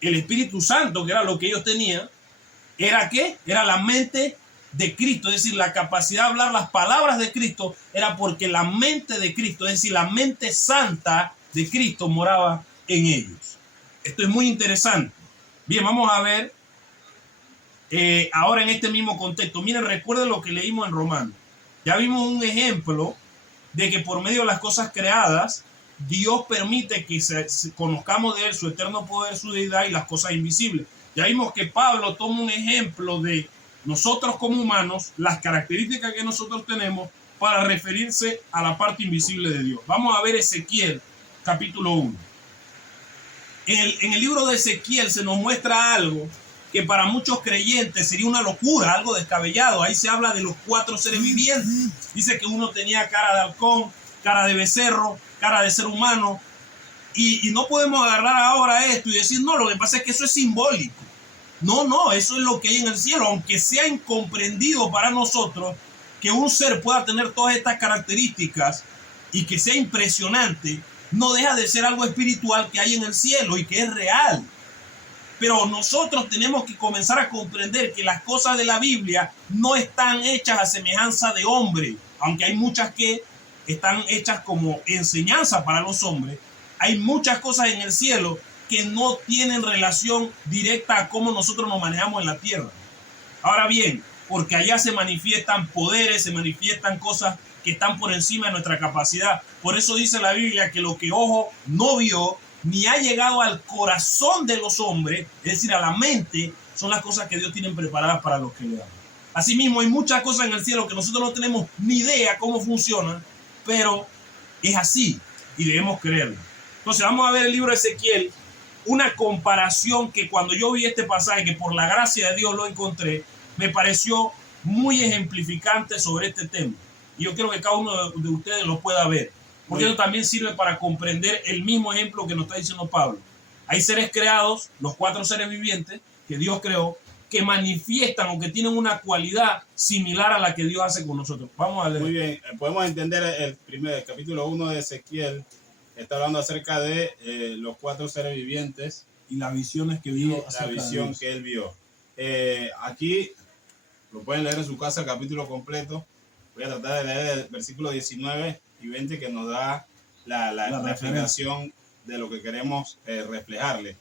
el Espíritu Santo, que era lo que ellos tenían, ¿era qué? Era la mente de Cristo, es decir, la capacidad de hablar las palabras de Cristo era porque la mente de Cristo, es decir, la mente santa de Cristo moraba en ellos. Esto es muy interesante. Bien, vamos a ver ahora en este mismo contexto. Miren, recuerden lo que leímos en Romanos. Ya vimos un ejemplo de que por medio de las cosas creadas, Dios permite que conozcamos de Él su eterno poder, su deidad y las cosas invisibles. Ya vimos que Pablo toma un ejemplo de nosotros como humanos, las características que nosotros tenemos para referirse a la parte invisible de Dios. Vamos a ver Ezequiel, capítulo 1. En el libro de Ezequiel se nos muestra algo que para muchos creyentes sería una locura, algo descabellado. Ahí se habla de los 4 seres vivientes. Dice que uno tenía cara de halcón, cara de becerro, cara de ser humano. Y no podemos agarrar ahora esto y decir, no, lo que pasa es que eso es simbólico. No, eso es lo que hay en el cielo. Aunque sea incomprendido para nosotros que un ser pueda tener todas estas características y que sea impresionante, no deja de ser algo espiritual que hay en el cielo y que es real. Pero nosotros tenemos que comenzar a comprender que las cosas de la Biblia no están hechas a semejanza de hombre, aunque hay muchas que están hechas como enseñanza para los hombres. Hay muchas cosas en el cielo que no tienen relación directa a cómo nosotros nos manejamos en la tierra. Ahora bien, porque allá se manifiestan poderes, se manifiestan cosas que están por encima de nuestra capacidad. Por eso dice la Biblia que lo que ojo no vio, ni ha llegado al corazón de los hombres, es decir, a la mente, son las cosas que Dios tiene preparadas para los que le aman. Asimismo, hay muchas cosas en el cielo que nosotros no tenemos ni idea cómo funcionan, pero es así y debemos creerlo. Entonces vamos a ver el libro de Ezequiel, una comparación que cuando yo vi este pasaje, que por la gracia de Dios lo encontré, me pareció muy ejemplificante sobre este tema. Y yo quiero que cada uno de ustedes lo pueda ver, porque eso también sirve para comprender el mismo ejemplo que nos está diciendo Pablo. Hay seres creados, los 4 seres vivientes que Dios creó, que manifiestan o que tienen una cualidad similar a la que Dios hace con nosotros. Vamos a leer. Muy bien, podemos entender el capítulo 1 de Ezequiel. Está hablando acerca de los 4 seres vivientes y las visiones que vio. La visión que él vio. Aquí lo pueden leer en su casa el capítulo completo. Voy a tratar de leer el versículo 19 y 20 que nos da la explicación de lo que queremos reflejarle.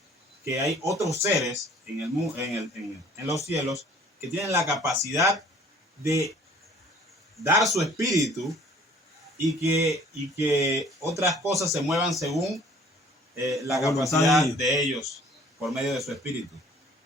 Que hay otros seres en los cielos que tienen la capacidad de dar su espíritu y que otras cosas se muevan según la capacidad de ellos por medio de su espíritu.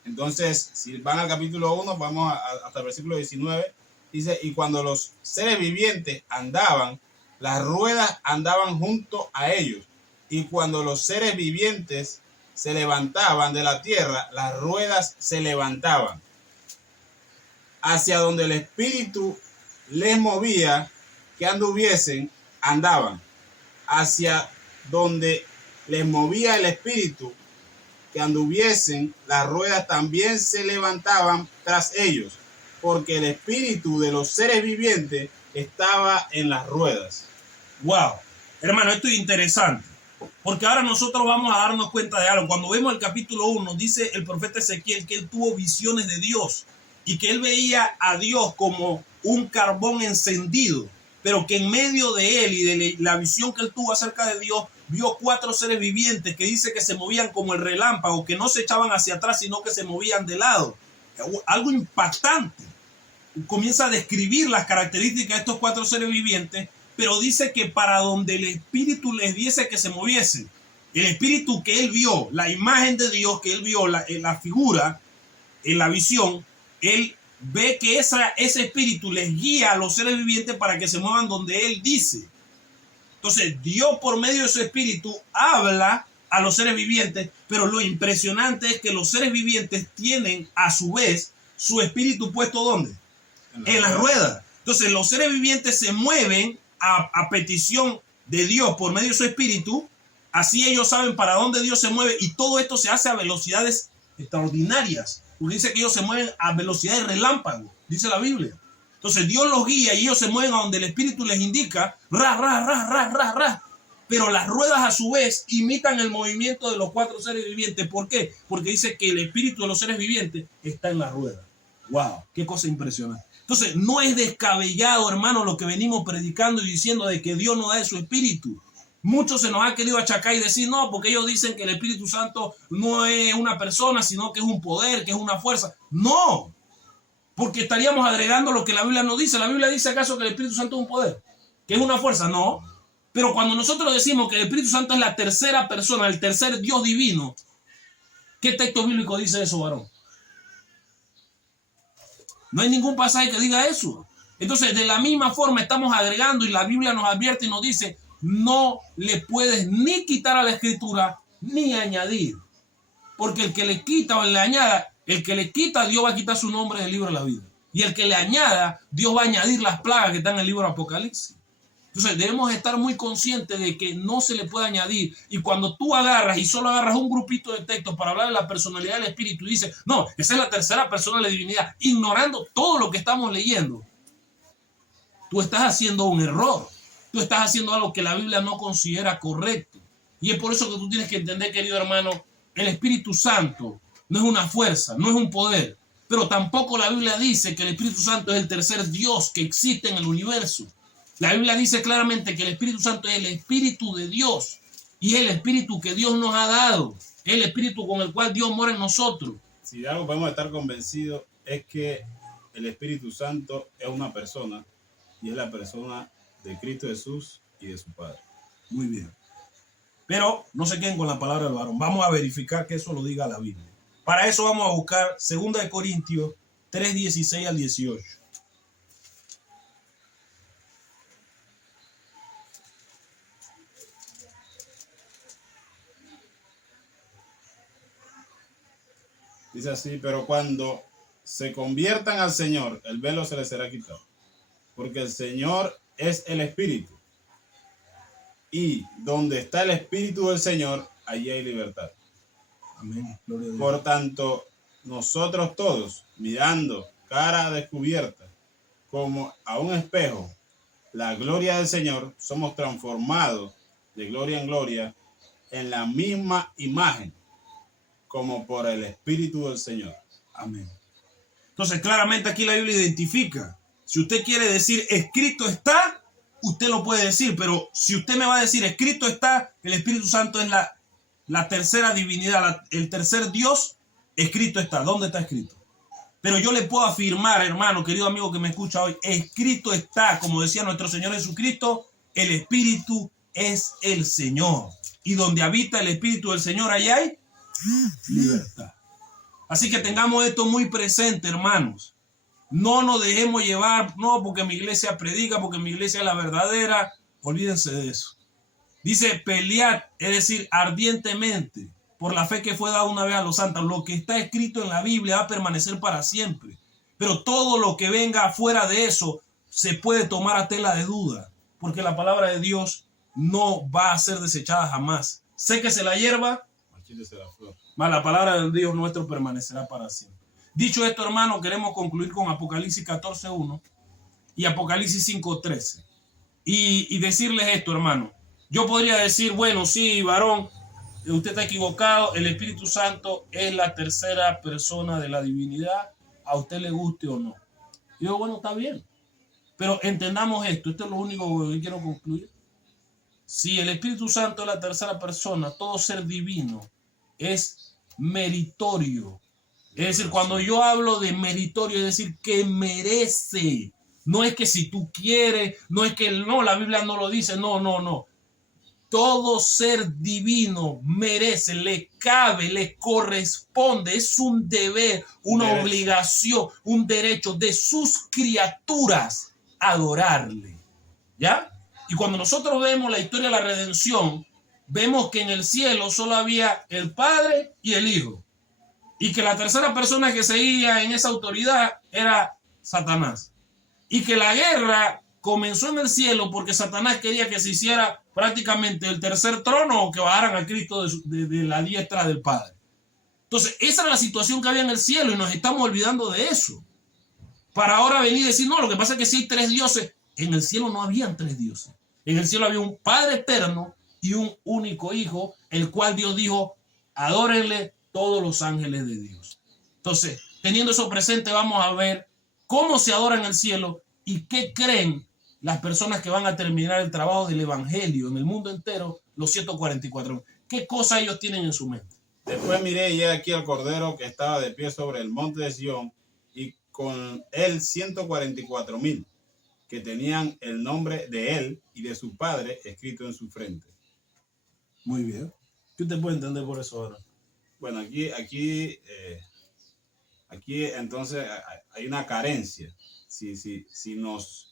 Entonces, si van al capítulo 1, vamos hasta el versículo 19, dice, y cuando los seres vivientes andaban, las ruedas andaban junto a ellos, y cuando los seres vivientes se levantaban de la tierra, las ruedas se levantaban. Hacia donde el espíritu les movía, que anduviesen, andaban. Hacia donde les movía el espíritu, que anduviesen, las ruedas también se levantaban tras ellos, porque el espíritu de los seres vivientes estaba en las ruedas. Wow, hermano, esto es interesante, porque ahora nosotros vamos a darnos cuenta de algo. Cuando vemos el capítulo 1, dice el profeta Ezequiel que él tuvo visiones de Dios y que él veía a Dios como un carbón encendido, pero que en medio de él y de la visión que él tuvo acerca de Dios, vio 4 seres vivientes que dice que se movían como el relámpago, que no se echaban hacia atrás, sino que se movían de lado. Algo impactante. Comienza a describir las características de estos 4 seres vivientes, pero dice que para donde el espíritu les diese que se moviesen, el espíritu que él vio, la imagen de Dios que él vio, la figura, en la visión, él ve que ese espíritu les guía a los seres vivientes para que se muevan donde él dice. Entonces Dios por medio de su espíritu habla a los seres vivientes, pero lo impresionante es que los seres vivientes tienen a su vez su espíritu puesto ¿dónde? En la rueda. Entonces los seres vivientes se mueven a petición de Dios por medio de su espíritu, así ellos saben para dónde Dios se mueve, y todo esto se hace a velocidades extraordinarias, porque dice que ellos se mueven a velocidad de relámpago, dice la Biblia. Entonces Dios los guía y ellos se mueven a donde el espíritu les indica, pero las ruedas a su vez imitan el movimiento de los 4 seres vivientes. ¿Por qué? Porque dice que el espíritu de los seres vivientes está en la rueda. ¡Wow! ¡Qué cosa impresionante! Entonces no es descabellado, hermano, lo que venimos predicando y diciendo de que Dios nos da de su espíritu. Muchos se nos ha querido achacar y decir, no, porque ellos dicen que el Espíritu Santo no es una persona, sino que es un poder, que es una fuerza. No, porque estaríamos agregando lo que la Biblia nos dice. ¿La Biblia dice acaso que el Espíritu Santo es un poder? ¿Que es una fuerza? No. Pero cuando nosotros decimos que el Espíritu Santo es la tercera persona, el tercer Dios divino, ¿qué texto bíblico dice eso, varón? No hay ningún pasaje que diga eso. Entonces, de la misma forma estamos agregando, y la Biblia nos advierte y nos dice, no le puedes ni quitar a la Escritura ni añadir. Porque el que le quita o le añada, el que le quita, Dios va a quitar su nombre del libro de la vida. Y el que le añada, Dios va a añadir las plagas que están en el libro de Apocalipsis. Entonces debemos estar muy conscientes de que no se le puede añadir. Y cuando tú agarras y solo agarras un grupito de textos para hablar de la personalidad del Espíritu y dices, no, esa es la tercera persona de la divinidad, ignorando todo lo que estamos leyendo, tú estás haciendo un error. Tú estás haciendo algo que la Biblia no considera correcto. Y es por eso que tú tienes que entender, querido hermano, el Espíritu Santo no es una fuerza, no es un poder. Pero tampoco la Biblia dice que el Espíritu Santo es el tercer Dios que existe en el universo. La Biblia dice claramente que el Espíritu Santo es el Espíritu de Dios. Y es el Espíritu que Dios nos ha dado. Es el Espíritu con el cual Dios mora en nosotros. Si de algo podemos estar convencidos es que el Espíritu Santo es una persona. Y es la persona de Cristo Jesús y de su Padre. Muy bien. Pero no se queden con la palabra del varón. Vamos a verificar que eso lo diga la Biblia. Para eso vamos a buscar 2 Corintios 3, 16 al 18. Dice así, pero cuando se conviertan al Señor, el velo se les será quitado. Porque el Señor es el Espíritu. Y donde está el Espíritu del Señor, allí hay libertad. Amén. Gloria a Dios. Por tanto, nosotros todos, mirando cara descubierta, como a un espejo, la gloria del Señor, somos transformados de gloria en gloria en la misma imagen, como por el Espíritu del Señor. Amén. Entonces, claramente aquí la Biblia identifica. Si usted quiere decir escrito está, usted lo puede decir, pero si usted me va a decir escrito está, el Espíritu Santo es la tercera divinidad, el tercer Dios, escrito está. ¿Dónde está escrito? Pero yo le puedo afirmar, hermano, querido amigo que me escucha hoy, escrito está, como decía nuestro Señor Jesucristo, el Espíritu es el Señor. Y donde habita el Espíritu del Señor, allá hay libertad. Así que tengamos esto muy presente, hermanos. No nos dejemos llevar, no porque mi iglesia predica, porque mi iglesia es la verdadera. Olvídense de eso. Dice pelear, es decir, ardientemente, por la fe que fue dada una vez a los santos. Lo que está escrito en la Biblia va a permanecer para siempre. Pero todo lo que venga fuera de eso se puede tomar a tela de duda, porque la palabra de Dios no va a ser desechada jamás. Séquese la hierba, mas la palabra de Dios nuestro permanecerá para siempre. Dicho esto, hermano, queremos concluir con Apocalipsis 14:1 y Apocalipsis 5:13. Y decirles esto, hermano. Yo podría decir, bueno, sí, varón, usted está equivocado. El Espíritu Santo es la tercera persona de la divinidad, a usted le guste o no. Y yo, bueno, está bien. Pero entendamos esto, esto es lo único que quiero concluir. Si el Espíritu Santo es la tercera persona, todo ser divino es meritorio. Es decir, cuando yo hablo de meritorio, es decir, que merece. No es que si tú quieres, no es que no, la Biblia no lo dice, no. Todo ser divino merece, le cabe, le corresponde, es un deber, una obligación, un derecho de sus criaturas adorarle. ¿Ya? Y cuando nosotros vemos la historia de la redención, vemos que en el cielo solo había el Padre y el Hijo. Y que la tercera persona que seguía en esa autoridad era Satanás. Y que la guerra comenzó en el cielo porque Satanás quería que se hiciera prácticamente el tercer trono o que bajaran a Cristo de la diestra del Padre. Entonces, esa era la situación que había en el cielo y nos estamos olvidando de eso. Para ahora venir y decir, no, lo que pasa es que sí hay tres dioses. En el cielo no habían tres dioses. En el cielo había un Padre eterno y un único Hijo, el cual Dios dijo, adórenle todos los ángeles de Dios. Entonces, teniendo eso presente, vamos a ver cómo se adora en el cielo y qué creen las personas que van a terminar el trabajo del evangelio en el mundo entero, los 144. ¿Qué cosa ellos tienen en su mente? Después miré y aquí al Cordero que estaba de pie sobre el monte de Sión y con él 144,000 que tenían el nombre de él y de su padre escrito en su frente. Muy bien. ¿Qué usted puede entender por eso ahora? Bueno, aquí entonces hay una carencia. Si nos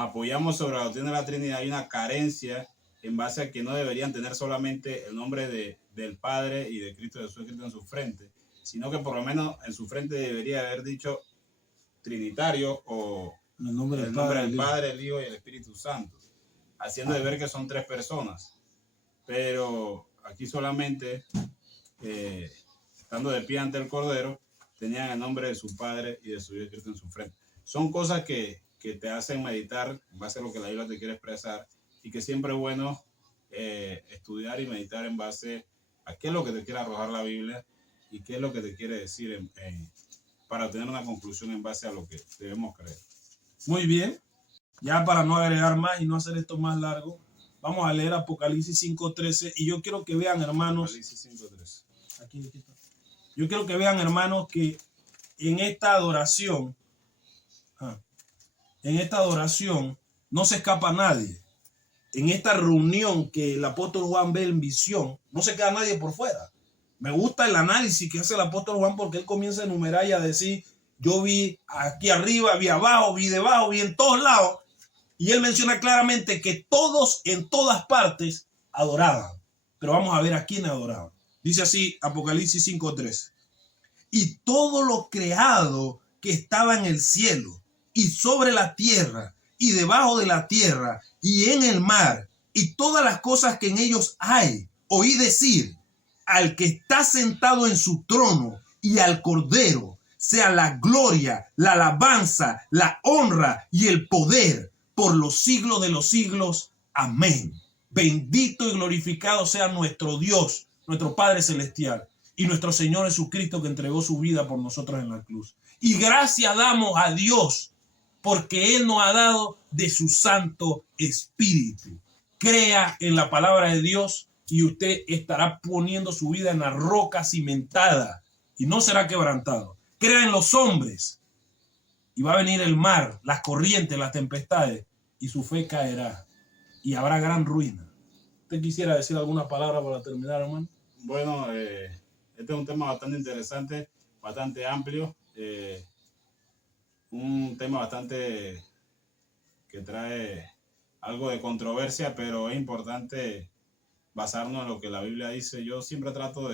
apoyamos sobre la doctrina de la Trinidad, hay una carencia en base a que no deberían tener solamente el nombre del Padre y de Cristo Jesús escrito en su frente, sino que por lo menos en su frente debería haber dicho Trinitario o el nombre del Padre, el Hijo y el Espíritu Santo, haciendo de ver que son tres personas. Pero aquí solamente, estando de pie ante el Cordero, tenían el nombre de su Padre y de su Hijo escrito en su frente. Son cosas que te hacen meditar en base a lo que la Biblia te quiere expresar y que siempre es bueno estudiar y meditar en base a qué es lo que te quiere arrojar la Biblia y qué es lo que te quiere decir para obtener una conclusión en base a lo que debemos creer. Muy bien. Ya para no agregar más y no hacer esto más largo, vamos a leer Apocalipsis 5:13 y yo quiero que vean, hermanos, Apocalipsis 5:13. Aquí está. Yo quiero que vean, hermanos, que en esta adoración no se escapa nadie. En esta reunión que el apóstol Juan ve en visión, no se queda nadie por fuera. Me gusta el análisis que hace el apóstol Juan porque él comienza a enumerar y a decir, yo vi aquí arriba, vi abajo, vi debajo, vi en todos lados. Y él menciona claramente que todos en todas partes adoraban. Pero vamos a ver a quién adoraban. Dice así Apocalipsis 5:3. Y todo lo creado que estaba en el cielo y sobre la tierra y debajo de la tierra y en el mar y todas las cosas que en ellos hay, oí decir, al que está sentado en su trono y al Cordero, sea la gloria, la alabanza, la honra y el poder por los siglos de los siglos. Amén. Bendito y glorificado sea nuestro Dios, nuestro Padre Celestial y nuestro Señor Jesucristo que entregó su vida por nosotros en la cruz. Y gracias damos a Dios porque Él nos ha dado de su Santo Espíritu. Crea en la palabra de Dios y usted estará poniendo su vida en la roca cimentada y no será quebrantado. Crea en los hombres y va a venir el mar, las corrientes, las tempestades y su fe caerá y habrá gran ruina. ¿Usted quisiera decir alguna palabra para terminar, hermano? Bueno, este es un tema bastante interesante, bastante amplio, un tema bastante que trae algo de controversia, pero es importante basarnos en lo que la Biblia dice. Yo siempre trato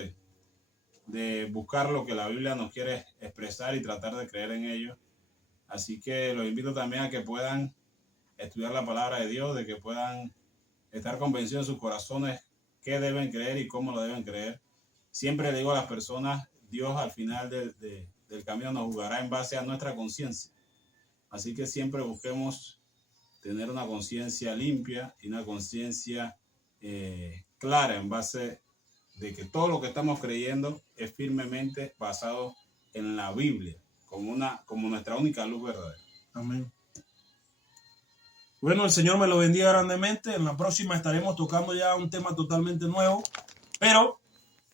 de buscar lo que la Biblia nos quiere expresar y tratar de creer en ello. Así que los invito también a que puedan estudiar la palabra de Dios, de que puedan estar convencidos en sus corazones qué deben creer y cómo lo deben creer. Siempre le digo a las personas, Dios al final del camino nos juzgará en base a nuestra conciencia. Así que siempre busquemos tener una conciencia limpia y una conciencia clara en base de que todo lo que estamos creyendo es firmemente basado en la Biblia como nuestra única luz verdadera. Amén. Bueno, el Señor me lo bendiga grandemente. En la próxima estaremos tocando ya un tema totalmente nuevo, pero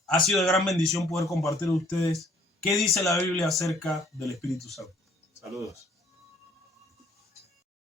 ha sido de gran bendición poder compartir con ustedes qué dice la Biblia acerca del Espíritu Santo. Saludos.